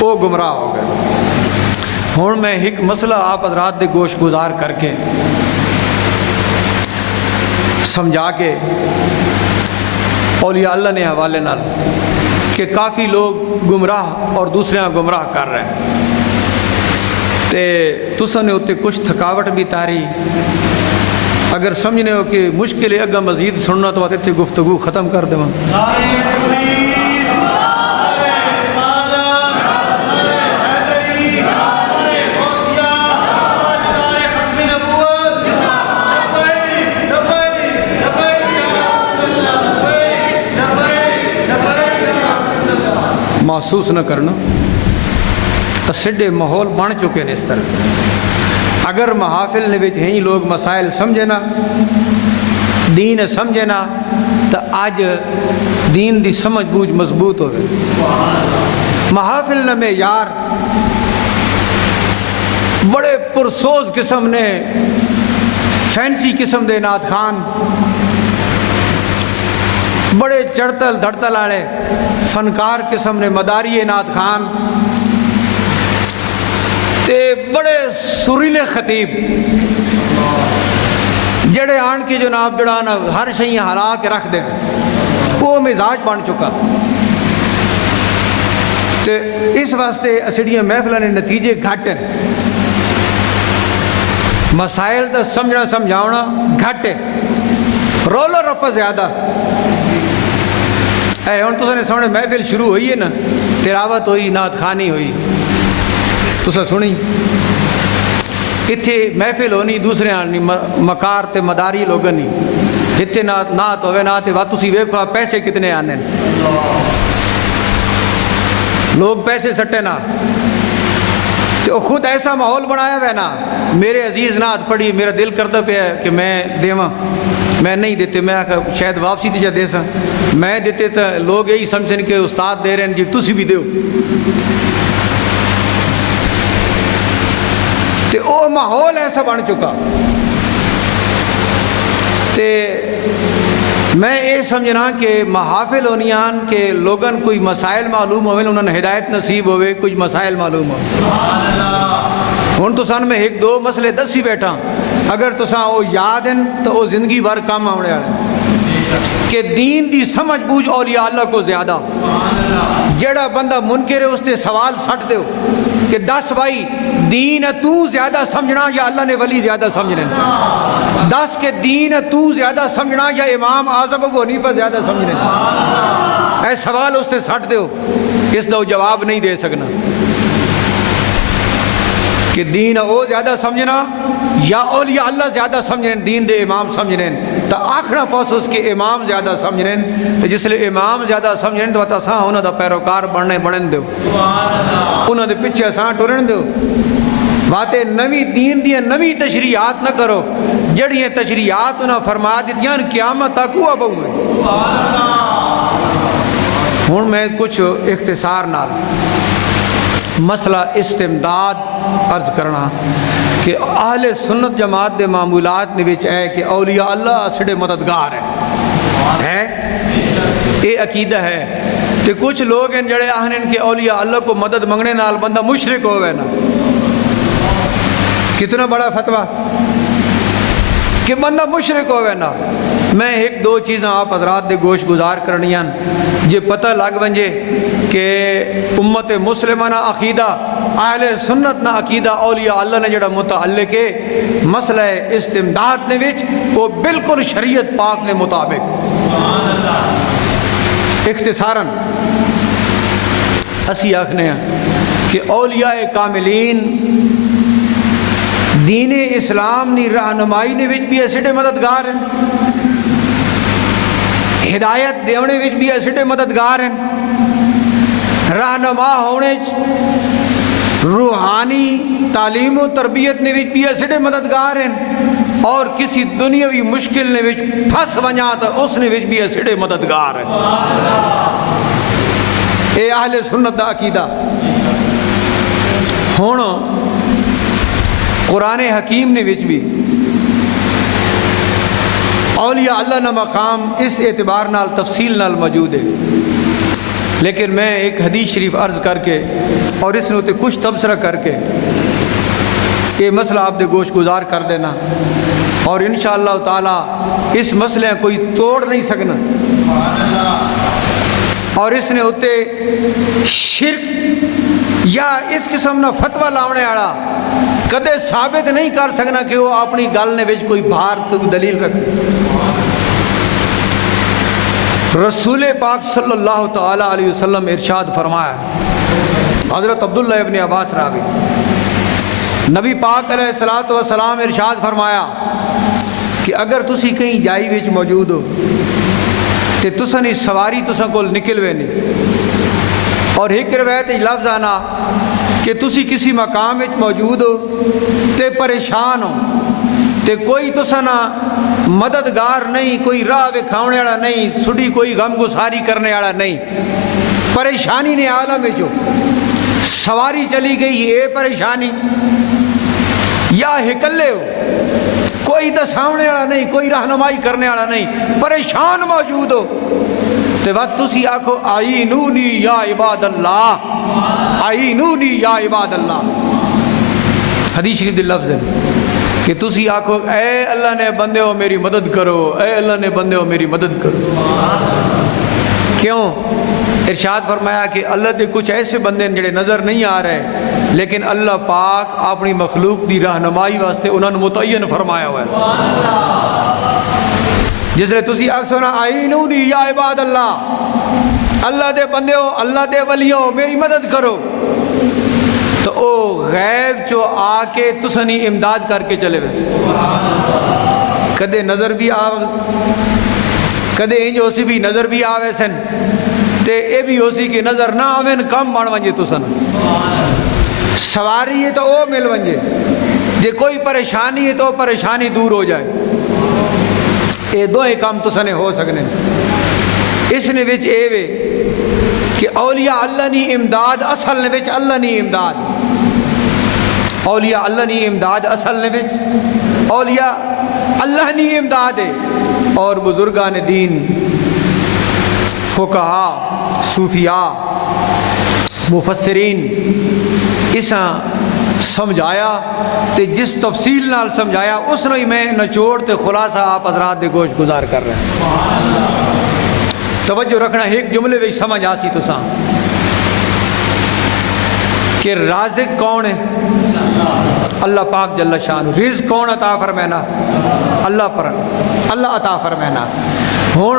وہ گمراہ ہو گئے۔ ہون میں ایک مسئلہ آپ حضرات دے گوش گزار کر کے سمجھا کے اولیاء اللہ نے حوالے نال کہ کافی لوگ گمراہ اور دوسرے گمراہ کر رہے ہیں، تے تساں نے ہوتے کچھ تھکاوٹ بھی تاری، اگر سمجھنے ہو کہ مشکل ہے اگا مزید سننا تو بات اتنے گفتگو ختم کر دیں۔ محسوس نہ کرنا، اسڈے ماحول بن چکے ہیں اس طرح۔ اگر محافل نے وچ ہیں لوگ مسائل سمجھے نا، دین سمجھے نا، تو آج دین دی سمجھ بوجھ مضبوط ہو گئے۔ محافل میں یار بڑے پرسوز قسم نے، فینسی قسم دے نعت خان، بڑے چڑتل دھڑتل آڑے فنکار قسم نے مداری نعت خان، تے بڑے سریلے خطیب جڑے آن کی جناب جڑانا ہر شئی ہلا کے رکھ دیں، وہ مزاج بن چکا۔ تے اس واسطے اسڑیاں محفلہ نے نتیجے گھٹ ہیں، مسائل دا سمجھنا سمجھاونا گھٹ ہے، رولو رپا زیادہ۔ اے ہون تو نے سامنے محفل شروع ہوئی ہے نا، تلاوت ہوئی، نعت خانی ہوئی، تو سنی اتھے محفل ہونی، دوسرے آنی مکار تے مداری لوگ نہیں، اتھے نعت ہوئے نعت وقت تسی ویکھو پیسے کتنے آنے، لوگ پیسے سٹے نا، تو خود ایسا ماحول بنایا ہوئے نا، میرے عزیز نعت پڑھی، میرا دل کرتا پہ ہے کہ میں دیواں، میں نہیں دیتے، میں شاید واپسی تجھے دے سا، میں دیتے تو لوگ یہی سمجھن کہ استاد دے رہے ہیں جی تسی بھی دیو، تے او ماحول ایسا بن چکا۔ تے میں یہ سمجھنا کہ محافل ہونیان کہ لوگن کوئی مسائل معلوم ہوئے، انہوں نے ہدایت نصیب ہوئے، کچھ مسائل معلوم ہوئے۔ ہون تو سان میں ایک دو مسئلے دسی بیٹھا، اگر تو سان وہ یاد ہیں تو وہ زندگی بھر کام آنے والے کہ دین دی سمجھ بوجھ اولیاء اللہ کو زیادہ۔ جڑا بندہ منکر ہے اس تے سوال سٹ دیو کہ دس بھائی دین تو زیادہ سمجھنا یا اللہ نے ولی زیادہ سمجھنا، دس کہ دین تو زیادہ سمجھنا یا امام اعظم ابو حنیفہ زیادہ سمجھنا، اے سوال اس تے سٹ دیو، اس دا جواب نہیں دے سکنا کہ دین او زیادہ سمجھنا یا اولیاء اللہ زیادہ سمجھنے، دین دے امام سمجھنے، تو آخرا پاس اس کے امام زیادہ سمجھنے، تو جس لئے امام زیادہ سمجھنے تو اتساں انہوں دا پیروکار بنن دیو، انہوں دے پچھے اساں ٹرن دیو، باتیں نوی دین دیا نوی تشریعات نہ کرو، جڑی تشریعات انہوں فرما دیتیاں قیامت تک ہوا بہو ہے۔ ہون میں کچھ اختصار نال مسئلہ استمداد عرض کرنا کہ اہل سنت جماعت دے معمولات نے وچ ہے کہ اولیاء اللہ اسڑے مددگار ہے، یہ عقیدہ ہے۔ تو کچھ لوگ ہیں جڑے آہنن کہ اولیاء اللہ کو مدد منگنے نال بندہ مشرک ہوئے نا، کتنا بڑا فتویٰ، کہ بندہ مشرک ہوئے نا. میں ایک دو چیزاں آپ حضرات دے گوش گزار کرنیاں جے پتہ لگ ونجے کہ امت مسلمانہ عقیدہ اہل سنت نہ عقیدہ اولیاء اللہ نے جڑا متعلق ہے مسئلہ استمداد نے وچ وہ بالکل شریعت پاک نے مطابق. اختصاراً اسی آکھنے ہیں کہ اولیاء کاملین دین اسلام نی رہنمائی نے وچ بھی ایسے مددگار ہیں، ہدایت دیونے وچ بھی ایسے مددگار ہیں، رہنما ہونے روحانی تعلیم و تربیت نے وچ بھی ایسے مددگار ہیں، اور کسی دنیاوی مشکل نے وچ پھس ونجا تو اس نے وچ بھی ایسے مددگار ہیں. اے اہل سنت دا عقیدہ. ہن قرآن حکیم نے وچ بھی اولیاء اللہ نا مقام اس اعتبار نال تفصیل نال موجود ہے، لیکن میں ایک حدیث شریف عرض کر کے اور اس نے کچھ تبصرہ کر کے یہ مسئلہ آپ دے گوش گزار کر دینا، اور انشاءاللہ تعالی اس مسئلے کوئی توڑ نہیں سکنا، اور اس نے ہوتے شرک یا اس قسم نہ فتوہ لاؤنے آڑا کدے ثابت نہیں کر سکنا کہ وہ اپنی گل نے وچ کوئی بھار کوئی دلیل رکھے. رسول پاک صلی اللہ تعالی علیہ وسلم ارشاد فرمایا، حضرت عبداللہ ابن عباس راوی، نبی پاک علیہ الصلوۃ والسلام ارشاد فرمایا کہ اگر تسی کہیں جائی وچ موجود ہو تے تساں دی سواری تساں کول نکلوے نہیں، اور ایک روایت لفظ آنا کہ تسی کسی مقام وچ موجود ہو تے پریشان ہو تے کوئی تساں نہ مددگار نہیں، کوئی راہ وکھاونے والا نہیں، سڈی کوئی غم گساری کرنے والا نہیں، پریشانی نے عالم وچ سواری چلی گئی اے پریشانی، یا ہکلے ہو کوئی دساونے والا نہیں، کوئی رہنمائی کرنے والا نہیں، پریشان موجود ہو تے وقت تسی آکھو آئینونی یا عباد اللہ، آئینونی یا عباد اللہ. حدیث شریف دے لفظ ہے کہ تسی آکھو اے اللہ نے بندے ہو میری مدد کرو، اے اللہ نے بندے ہو میری مدد کرو. کیوں؟ ارشاد فرمایا کہ اللہ دے کچھ ایسے بندے جڑے نظر نہیں آ رہے، لیکن اللہ پاک اپنی مخلوق دی رہنمائی واسطے انہوں نے متعین فرمایا ہوا ہے. جس لئے تسی آکھو نا آئینونی یا عباد اللہ، اللہ دے بندے ہو، اللہ دے ولیوں میری مدد کرو، تو او غیب چو آ کے تسنی امداد کر کے چلے بس. کدے نظر بھی آو، کدے انج ہوسی بھی نظر بھی آوے سن تے اے بھی ہوسی کہ نظر نہ آوین کم بڑھ ونجے تسن. سواری ہے تو او مل ونجے، جے کوئی پریشانی ہے تو پریشانی دور ہو جائے. اے دو ہی کام تسنے ہو سکنے. اس نے وچ اے وے کہ اولیاء اللہ نی امداد اصل نے وچ اللہ نی امداد، اولیاء اللہ نی امداد اصل نے وچ اولیاء اللہ نی امداد ہے. اور بزرگان دین، فقہاء، صوفیاء، مفسرین اساں سمجھایا تے جس تفصیل نال سمجھایا اس نے میں نچوڑ تے خلاصہ آپ حضرات دے گوش گزار کر رہے ہیں. توجہ رکھنا ایک جملے وچ سمجھ آسی تساں کہ رازق کون ہے؟ اللہ پاک جل شان. رزق کون عطا فرمینا؟ اللہ پر، اللہ عطا فرمینا. ہن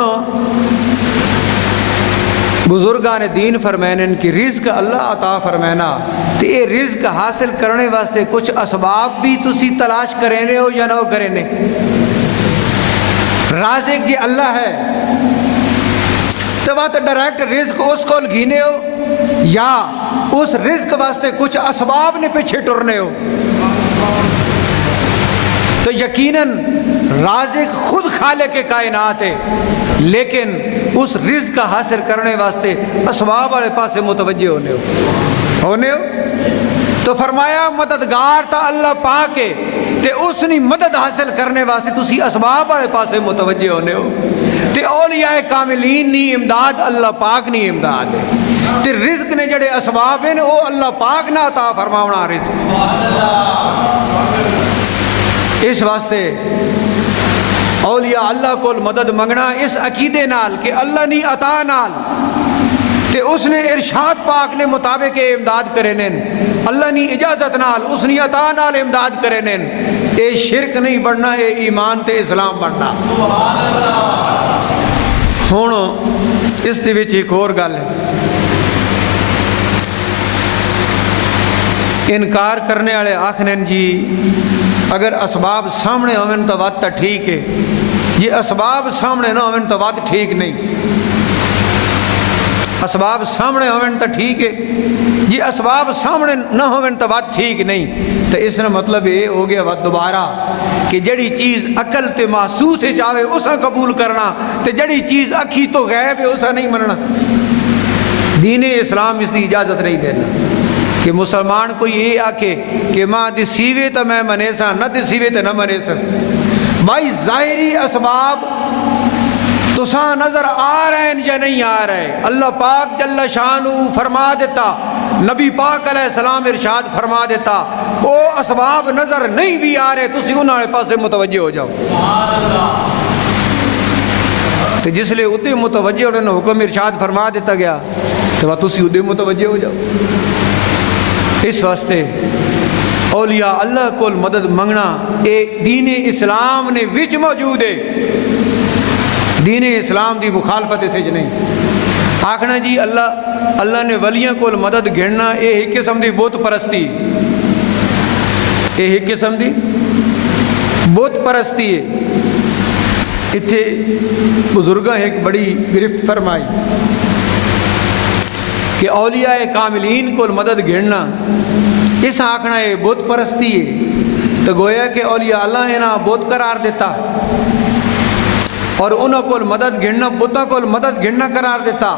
بزرگان دین فرمینن کہ رزق اللہ عطا فرمینا تو یہ رزق حاصل کرنے واسطے کچھ اسباب بھی تسی تلاش کرنے ہو یا نہ کرنے. رازق جی اللہ ہے تو بات ڈائریکٹ رزق اس کو گھینے ہو یا اس رزق واسطے کچھ اسباب نے پیچھے ٹرنے ہو. تو یقیناً رازق خود خالق کائنات ہے، لیکن اس رزق حاصل کرنے واسطے اسباب والے پاسے متوجہ ہونے ہو. تو فرمایا مددگار تا اللہ پاک ہے تے اس نے مدد حاصل کرنے واسطے تسی اسباب والے پاسے متوجہ ہونے ہو. تے اولیاء کاملین نی امداد اللہ پاک نی امداد ہے. تے رزق نے جڑے اسباب ہیں وہ اللہ پاک نہ عطا فرماونا رزق. اس واسطے اولیاء اللہ کو مدد منگنا اس عقیدے نال کہ اللہ نی عطا نال تے اس نے ارشاد پاک نے مطابق امداد کرے نین، اللہ نی اجازت نال اس نی عطا نال امداد کرے نین، اے شرک نہیں بڑھنا، اے ایمان تے اسلام بڑھنا۔ ہن اس دے وچ ایک اور گل ہے، انکار کرنے والے آکھنے جی اگر اسباب سامنے ہوئن تو بات تو ٹھیک ہے، جی اسباب سامنے نہ ہوئن تو بات ٹھیک نہیں، اسباب سامنے ہوئن تو ٹھیک ہے، جی اسباب سامنے نہ ہوئن تو بات ٹھیک نہیں، تو اس نے مطلب یہ ہو گیا بات دوبارہ کہ جڑی چیز عقل تے محسوس ہے چاہے اسا قبول کرنا، تے جڑی چیز اکھی تو غیب ہے اسا نہیں مننا۔ دین اسلام اس کی اجازت نہیں دینا کہ مسلمان کوئی یہ آکھے کہ ماں دسیوے تو میں منے سا، نہ دسیوے تو نہ منے سا۔ بھائی ظاہری اسباب تساں نظر آ رہے ہیں یا نہیں آ رہے؟ اللہ پاک جل شانہ فرما دیتا، نبی پاک علیہ السلام ارشاد فرما دیتا، وہ اسباب نظر نہیں بھی آ رہے تسی انہاں دے پاسے متوجہ ہو جاؤ۔ تو جس لئے ادھے متوجہ ہونے حکم ارشاد فرما دیتا گیا تو تسی ادھے متوجہ ہو جاؤ۔ اس واسطے اولیاء اللہ کو مدد منگنا اے دین اسلام نے وچ موجود ہے، دین اسلام دی مخالفت سے نہیں۔ آکھنا جی اللہ نے ولیاں کو مدد گھڑنا اے ایک قسم دی بت پرستی، اے ایک قسم دی بت پرستی ہے۔ اتھے بزرگاں ایک بڑی گرفت فرمائی کہ اولیاء کاملین کو مدد گھڑنا اس آکھنا ہے بت پرستی ہے، تو گویا کہ اولیاء اللہ ہے نا بت قرار دیتا اور انہوں کو مدد گھڑنا بتوں کو مدد گھڑنا قرار دیتا،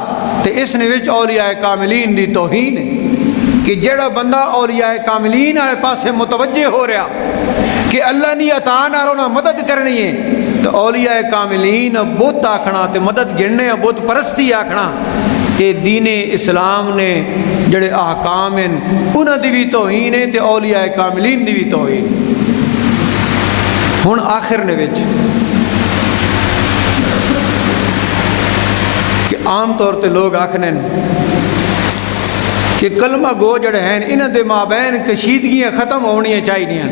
تو اس نے وچ اولیاء کاملین دی توہین ہے کہ جڑا بندہ اولیاء کاملین والے پاسے متوجہ ہو رہا کہ اللہ نی عطا نال انہاں مدد کرنی ہے، تو اولیاء کاملین بت آکھنا تے مدد گھڑنے بت پرستی آکھنا، یہ دین اسلام نے جڑے احکام ہیں انہاں دی بھی توہین ہے تے اولیاء کاملین دی بھی توہین۔ ہن آخر نے وچ کہ عام طور تے لوگ آکھنے کہ کلمہ گو جڑے ہیں انہاں دے مابین کشیدگیاں ختم ہونیاں چاہیے،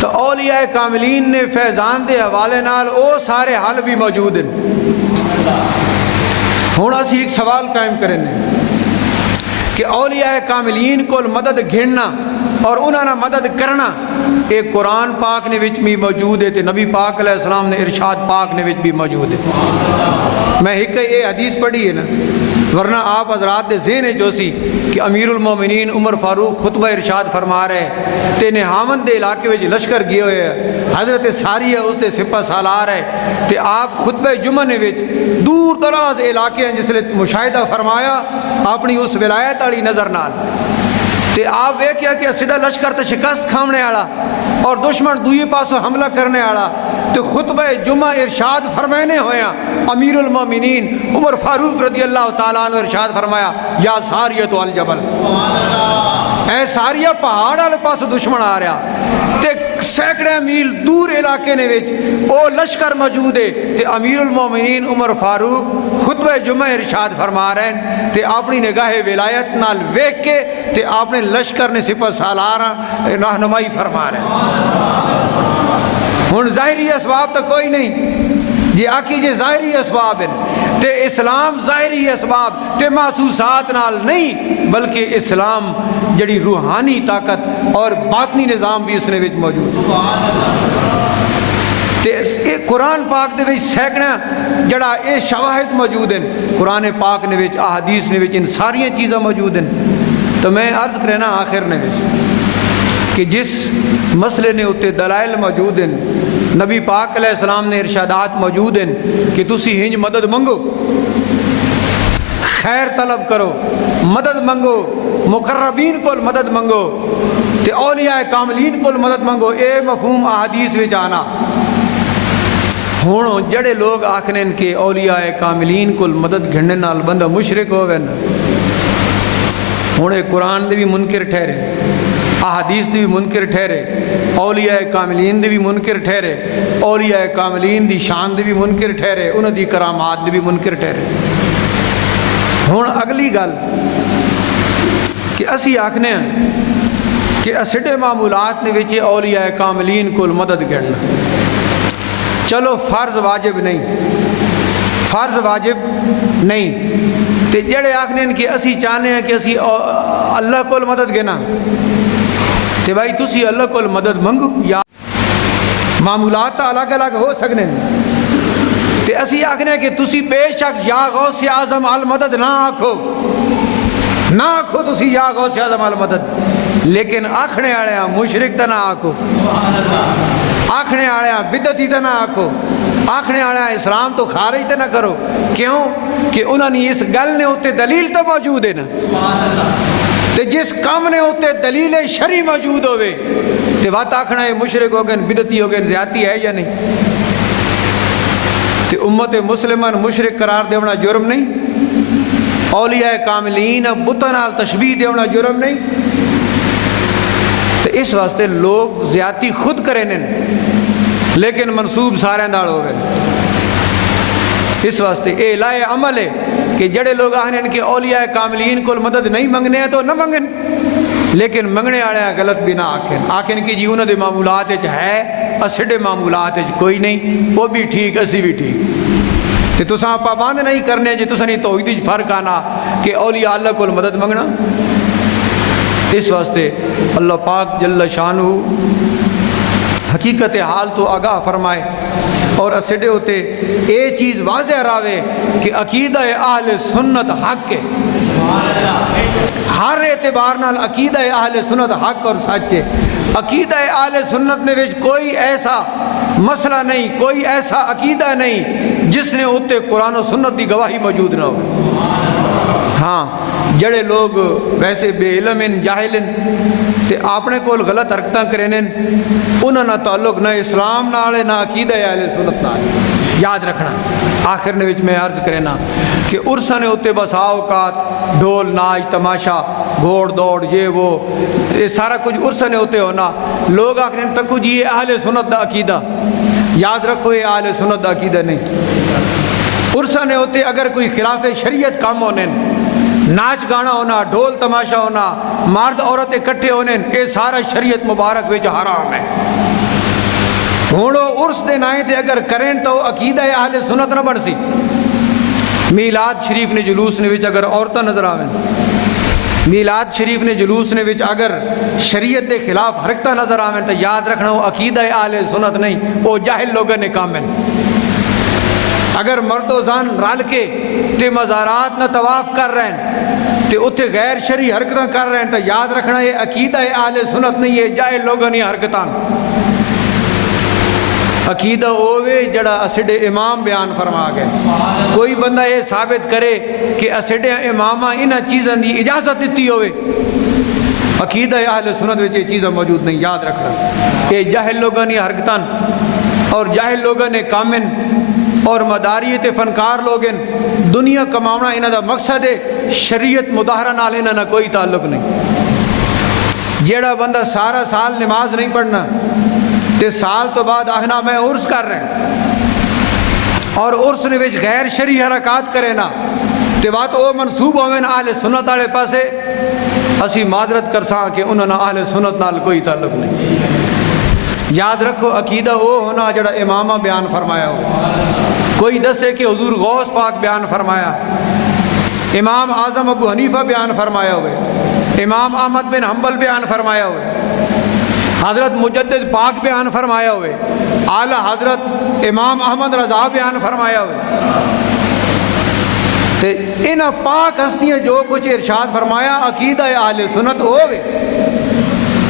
تو اولیاء کاملین نے فیضان دے حوالے نال او سارے حل بھی موجود ہیں۔ ہوں اسی ایک سوال قائم کریں کہ اولیاء کاملین کو مدد گھڑنا اور انہوں نے مدد کرنا ایک قرآن پاک نے وچ بھی موجود ہے تے نبی پاک علیہ السلام نے ارشاد پاک نے وچ بھی موجود ہے۔ میں ایک یہ حدیث پڑھی ہے نا، ورنہ آپ حضرات دے ذہن جو سی کہ امیر المومنین عمر فاروق خطبہ ارشاد فرما رہے تے نہاون دے علاقے وچ لشکر گئے ہوئے ہیں، حضرت ساریہ اس دے سپہ سالار ہے تے آپ خطبہ جمعہ نے وچ دور دراز علاقے ہیں جس لئے مشاہدہ فرمایا اپنی اس ولایت والی نظر نال، تے آپ ویکھیا کہ سیدھا لشکر تے شکست کھاونے والا اور دشمن دوئے پاسوں حملہ کرنے والا، تے خطبہ جمعہ ارشاد فرمانے ہویا امیر المومنین عمر فاروق رضی اللہ تعالیٰ عنہ ارشاد فرمایا یا ساریۃ الجبل، اے ساریہ پہاڑ والے پاس دشمن آ رہا تے سینکڑے میل دور علاقے نے وچ او لشکر موجود ہے تے امیر المومنین عمر فاروق خطبہ جمعہ ارشاد فرما رہے ہیں تے اپنی نگاہ ولایت نال ویکھ کے تے اپنے لشکر نے سپہ سالار رہنمائی فرما رہے ہیں۔ ہن ظاہری اسباب تو کوئی نہیں، جی آکی جی ظاہری اسباب ہیں تے اسلام ظاہری اسباب تے محسوسات نال نہیں، بلکہ اسلام جڑی روحانی طاقت اور باطنی نظام بھی اس نے وچ موجود تے قرآن پاک دے وچ سینکڑا جڑا اے شواہد موجود ہیں، قرآن پاک نے وچ احادیث نے وچ ان ساری چیزاں موجود ہیں۔ تو میں عرض کرنا آخر نے وچ کہ جس مسئلے نے اتے دلائل موجود ہیں، نبی پاک علیہ السلام نے ارشادات موجود ہیں کہ تسی ہنج مدد منگو، خیر طلب کرو، مدد منگو، مقربین کو مدد منگو تے اولیاء کاملین کو مدد منگو، اے مفہوم احادیث وچ آنا۔ ہوں جڑے لوگ آکھنے کہ اولیاء کاملین کو مدد گھڑنے نال بندہ مشرک ہوئے نا، ہوں قرآن دے بھی منکر ٹھہرے احادیث دی بھی منکر ٹھہرے، اولیاء کاملین دی بھی منکر ٹھہرے، اولیاء کاملین دی شان دی بھی منکر ٹھہرے، انہاں دی کرامات دی بھی منکر ٹھہرے۔ ہن اگلی گل کہ اسی آکھنے ہیں کہ اسڈے معمولات نے وچ اولیاء کاملین کول مدد گھڑنا، چلو فرض واجب نہیں، فرض واجب نہیں، تے جڑے آکھنے ہیں کہ اسی چاہنے ہیں کہ اسی اللہ کول مدد گھنا، تے بھائی تسی اللہ کول مدد منگو، یا معمولات تا الگ الگ ہو سکنے ہیں، تے اسی آکھنے ہیں کہ تسی بے شک یا غوث اعظم المدد نہ آکھو، نہ آکھو تسی یا غوث اعظم المدد، لیکن آکھنے آڑے مشرک تا نہ آکھو، آکھنے آڑے بدعتی تا نہ آکھو، آکھنے آڑے اسلام تو خارج تے نہ کرو، کیوں کہ انہوں نے اس گل نے ہوتے دلیل تو موجود ہے نا، تے جس کام نے ہوتے دلیل شرعی موجود ہوئے تے بات آکھنا ہے مشرک ہو گئے بدعتی ہو گئے، زیادتی ہے یا نہیں؟ تے امت مسلمان مشرک قرار دیونا جرم نہیں، اولیاء کاملین بتوں نال تشبیہ دیونا جرم نہیں، تو اس واسطے لوگ زیادتی خود کریں لیکن منصوب سارے نال ہوئے، اس واسطے اے لائے عمل ہے کہ جڑے لوگ آہنے کہ اولیاء کاملین کو مدد نہیں منگنے ہیں تو نہ منگن، لیکن منگنے آڑے غلط بھی نہ آکھیں کہ جی انہوں دے معمولات ہے اسڈے معمولات کوئی نہیں، وہ بھی ٹھیک اسی بھی ٹھیک، کہ تساں پابند نہیں کرنے جی تساں نہیں توحید فرق آنا کہ اولیاء اللہ کو مدد منگنا۔ اس واسطے اللہ پاک جل شانہ حقیقت حال تو آگاہ فرمائے اور اسڈے ہوتے اے چیز واضح راوے کہ عقیدہ اہل سنت حق ہے، ہر اعتبار نال عقیدہ اہل سنت حق اور سچ ہے، عقیدہ اہل سنت نے وچ کوئی ایسا مسئلہ نہیں، کوئی ایسا عقیدہ نہیں جس نے ہوتے قرآن و سنت دی گواہی موجود نہ ہو۔ ہاں جڑے لوگ ویسے بے علم ان جاہل تے اپنے کول غلط حرکتاں کریں انہاں نہ تعلق نہ اسلام نال نہ عقیدہ اہل سنت نال، یاد رکھنا۔ آخر نے وچ میں عرض کرنا کہ عرصہ نے ہوتے بس اوقات ڈھول ناچ تماشا گھوڑ دوڑ یہ سارا کچھ عرصہ نے ہوتے ہونا، لوگ آخر تکو جی یہ اہل سنت دا عقیدہ، یاد رکھو یہ اہل سنت دا عقیدہ نہیں۔ عرصہ نے ہوتے اگر کوئی خلاف شریعت کام ہونے، ناچ گانا ہونا، ڈھول تماشا ہونا، مرد عورت اکٹھے ہونے، یہ سارا شریعت مبارک وچ حرام ہے۔ ہونو عرص دے نائیں تے اگر کریں تو عقیدہ اہل سنت نہ بن سی۔ میلاد شریف نے جلوس نے وچ اگر عورتیں نظر آویں، میلاد شریف نے جلوس نے وچ اگر شریعت دے خلاف حرکتیں نظر آویں تو یاد رکھنا وہ عقیدہ اہل سنت نہیں، وہ جاہل لوگوں نے کام ہے۔ اگر مرد و زن رل کے تے مزارات نہ طواف کر رہے ہیں تے اتھے غیر شرعی حرکتاں کر رہے ہیں تو یاد رکھنا یہ عقیدہ اہل سنت نہیں، یہ جاہل لوگوں نے حرکتاں۔ عقیدہ ہوئے جڑا اسڈے امام بیان فرما گئے، کوئی بندہ یہ ثابت کرے کہ اسڈے امامہ انہاں چیزاں دی اجازت دیتی ہوئے، عقیدہ اہل سنت وچ یہ چیزاں موجود نہیں، یاد رکھنا۔ یہ جاہل لوگوں نے حرکتاں اور جاہل لوگوں نے کامن اور مداریت فنکار لوگ دنیا کماؤنا انہاں دا مقصد ہے، شریعت مظاہرہ نال انہاں نہ کوئی تعلق نہیں۔ جیڑا بندہ سارا سال نماز نہیں پڑھنا تے سال تو بعد آخنا میں عرس کر رہے ہیں اور عرس نے وچ غیر شرعی حرکات کرے نا تے بات او منصوب ہوئے اہل سنت والے پاسے، اسی معذرت کر ساں کہ انہوں نے اہل سنت نال کوئی تعلق نہیں۔ یاد رکھو عقیدہ وہ ہونا جڑا امامہ بیان فرمایا ہو، کوئی دسے کہ حضور غوث پاک بیان فرمایا، امام اعظم ابو حنیفہ بیان فرمایا ہوئے، امام احمد بن حنبل بیان فرمایا ہوئے، حضرت مجدد پاک بیان فرمایا ہوئے، اعلیٰ حضرت امام احمد رضا بیان فرمایا ہوئے، تے انہاں پاک ہستیاں جو کچھ ارشاد فرمایا عقیدہ اہل سنت ہوئے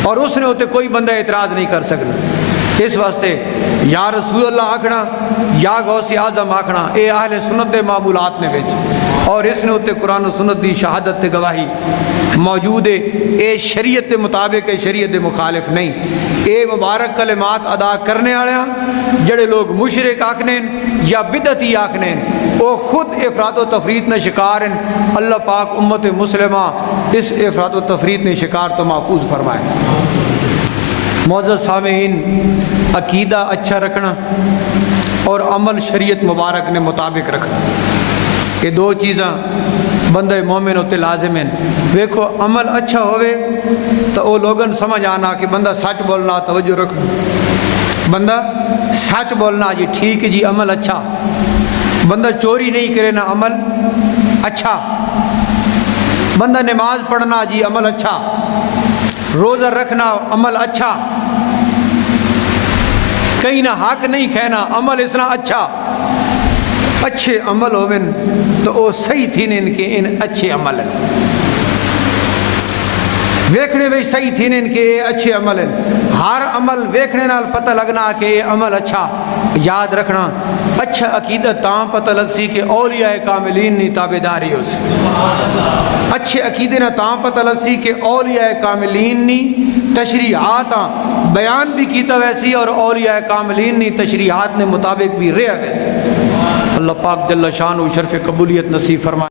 اور اس نے ہوتے کوئی بندہ اعتراض نہیں کر سکتا۔ اس واسطے یا رسول اللہ آکھنا یا غوث اعظم آکھنا اے اہل سنت دے معمولات نے وچ، اور اس نے اتنے قرآن و سنت دی شہادت تے گواہی موجود ہے، اے شریعت دے مطابق ہے، شریعت دے مخالف نہیں۔ اے مبارک کلمات ادا کرنے والے جڑے لوگ مشرک آکھنے یا بدعتی آکھنے وہ خود افراط و تفریط نے شکار ہیں۔ اللہ پاک امت مسلمہ اس افراط و تفریط نے شکار تو محفوظ فرمائے۔ معزز سامعین، عقیدہ اچھا رکھنا اور عمل شریعت مبارک نے مطابق رکھنا، یہ دو چیزاں بندہ مومن ہوتے لازم ہیں۔ ویکھو عمل اچھا ہوئے تو وہ لوگن سمجھ آنا کہ بندہ سچ بولنا، توجہ رکھنا، بندہ سچ بولنا جی ٹھیک جی عمل اچھا، بندہ چوری نہیں کرے نا عمل اچھا، بندہ نماز پڑھنا جی عمل اچھا، روزہ رکھنا عمل اچھا، کہیں نہ حق نہیں کہنا عمل اسنا اچھا۔ اچھے عمل ہوئن تو وہ صحیح تھی ان کے ان اچھے عمل ہیں، ویکھنے بھی صحیح تھی ان کے یہ اچھے عمل ہیں۔ ہر عمل ویکھنے نال پتہ لگنا کہ یہ عمل اچھا۔ یاد رکھنا اچھا عقیدہ تاں پتہ لگ سی کہ اولیاء کاملین نی تابعداری ہو سی، اچھے عقیدے نہ تاں پتہ لگ سی کہ اولیاء کاملین نی تشریحات بیان بھی کیتا ویسی اور اولیاء کاملین نی تشریحات نے مطابق بھی رہا ویسی۔ اللہ پاک جل شان و شرف قبولیت نصیب فرمائے۔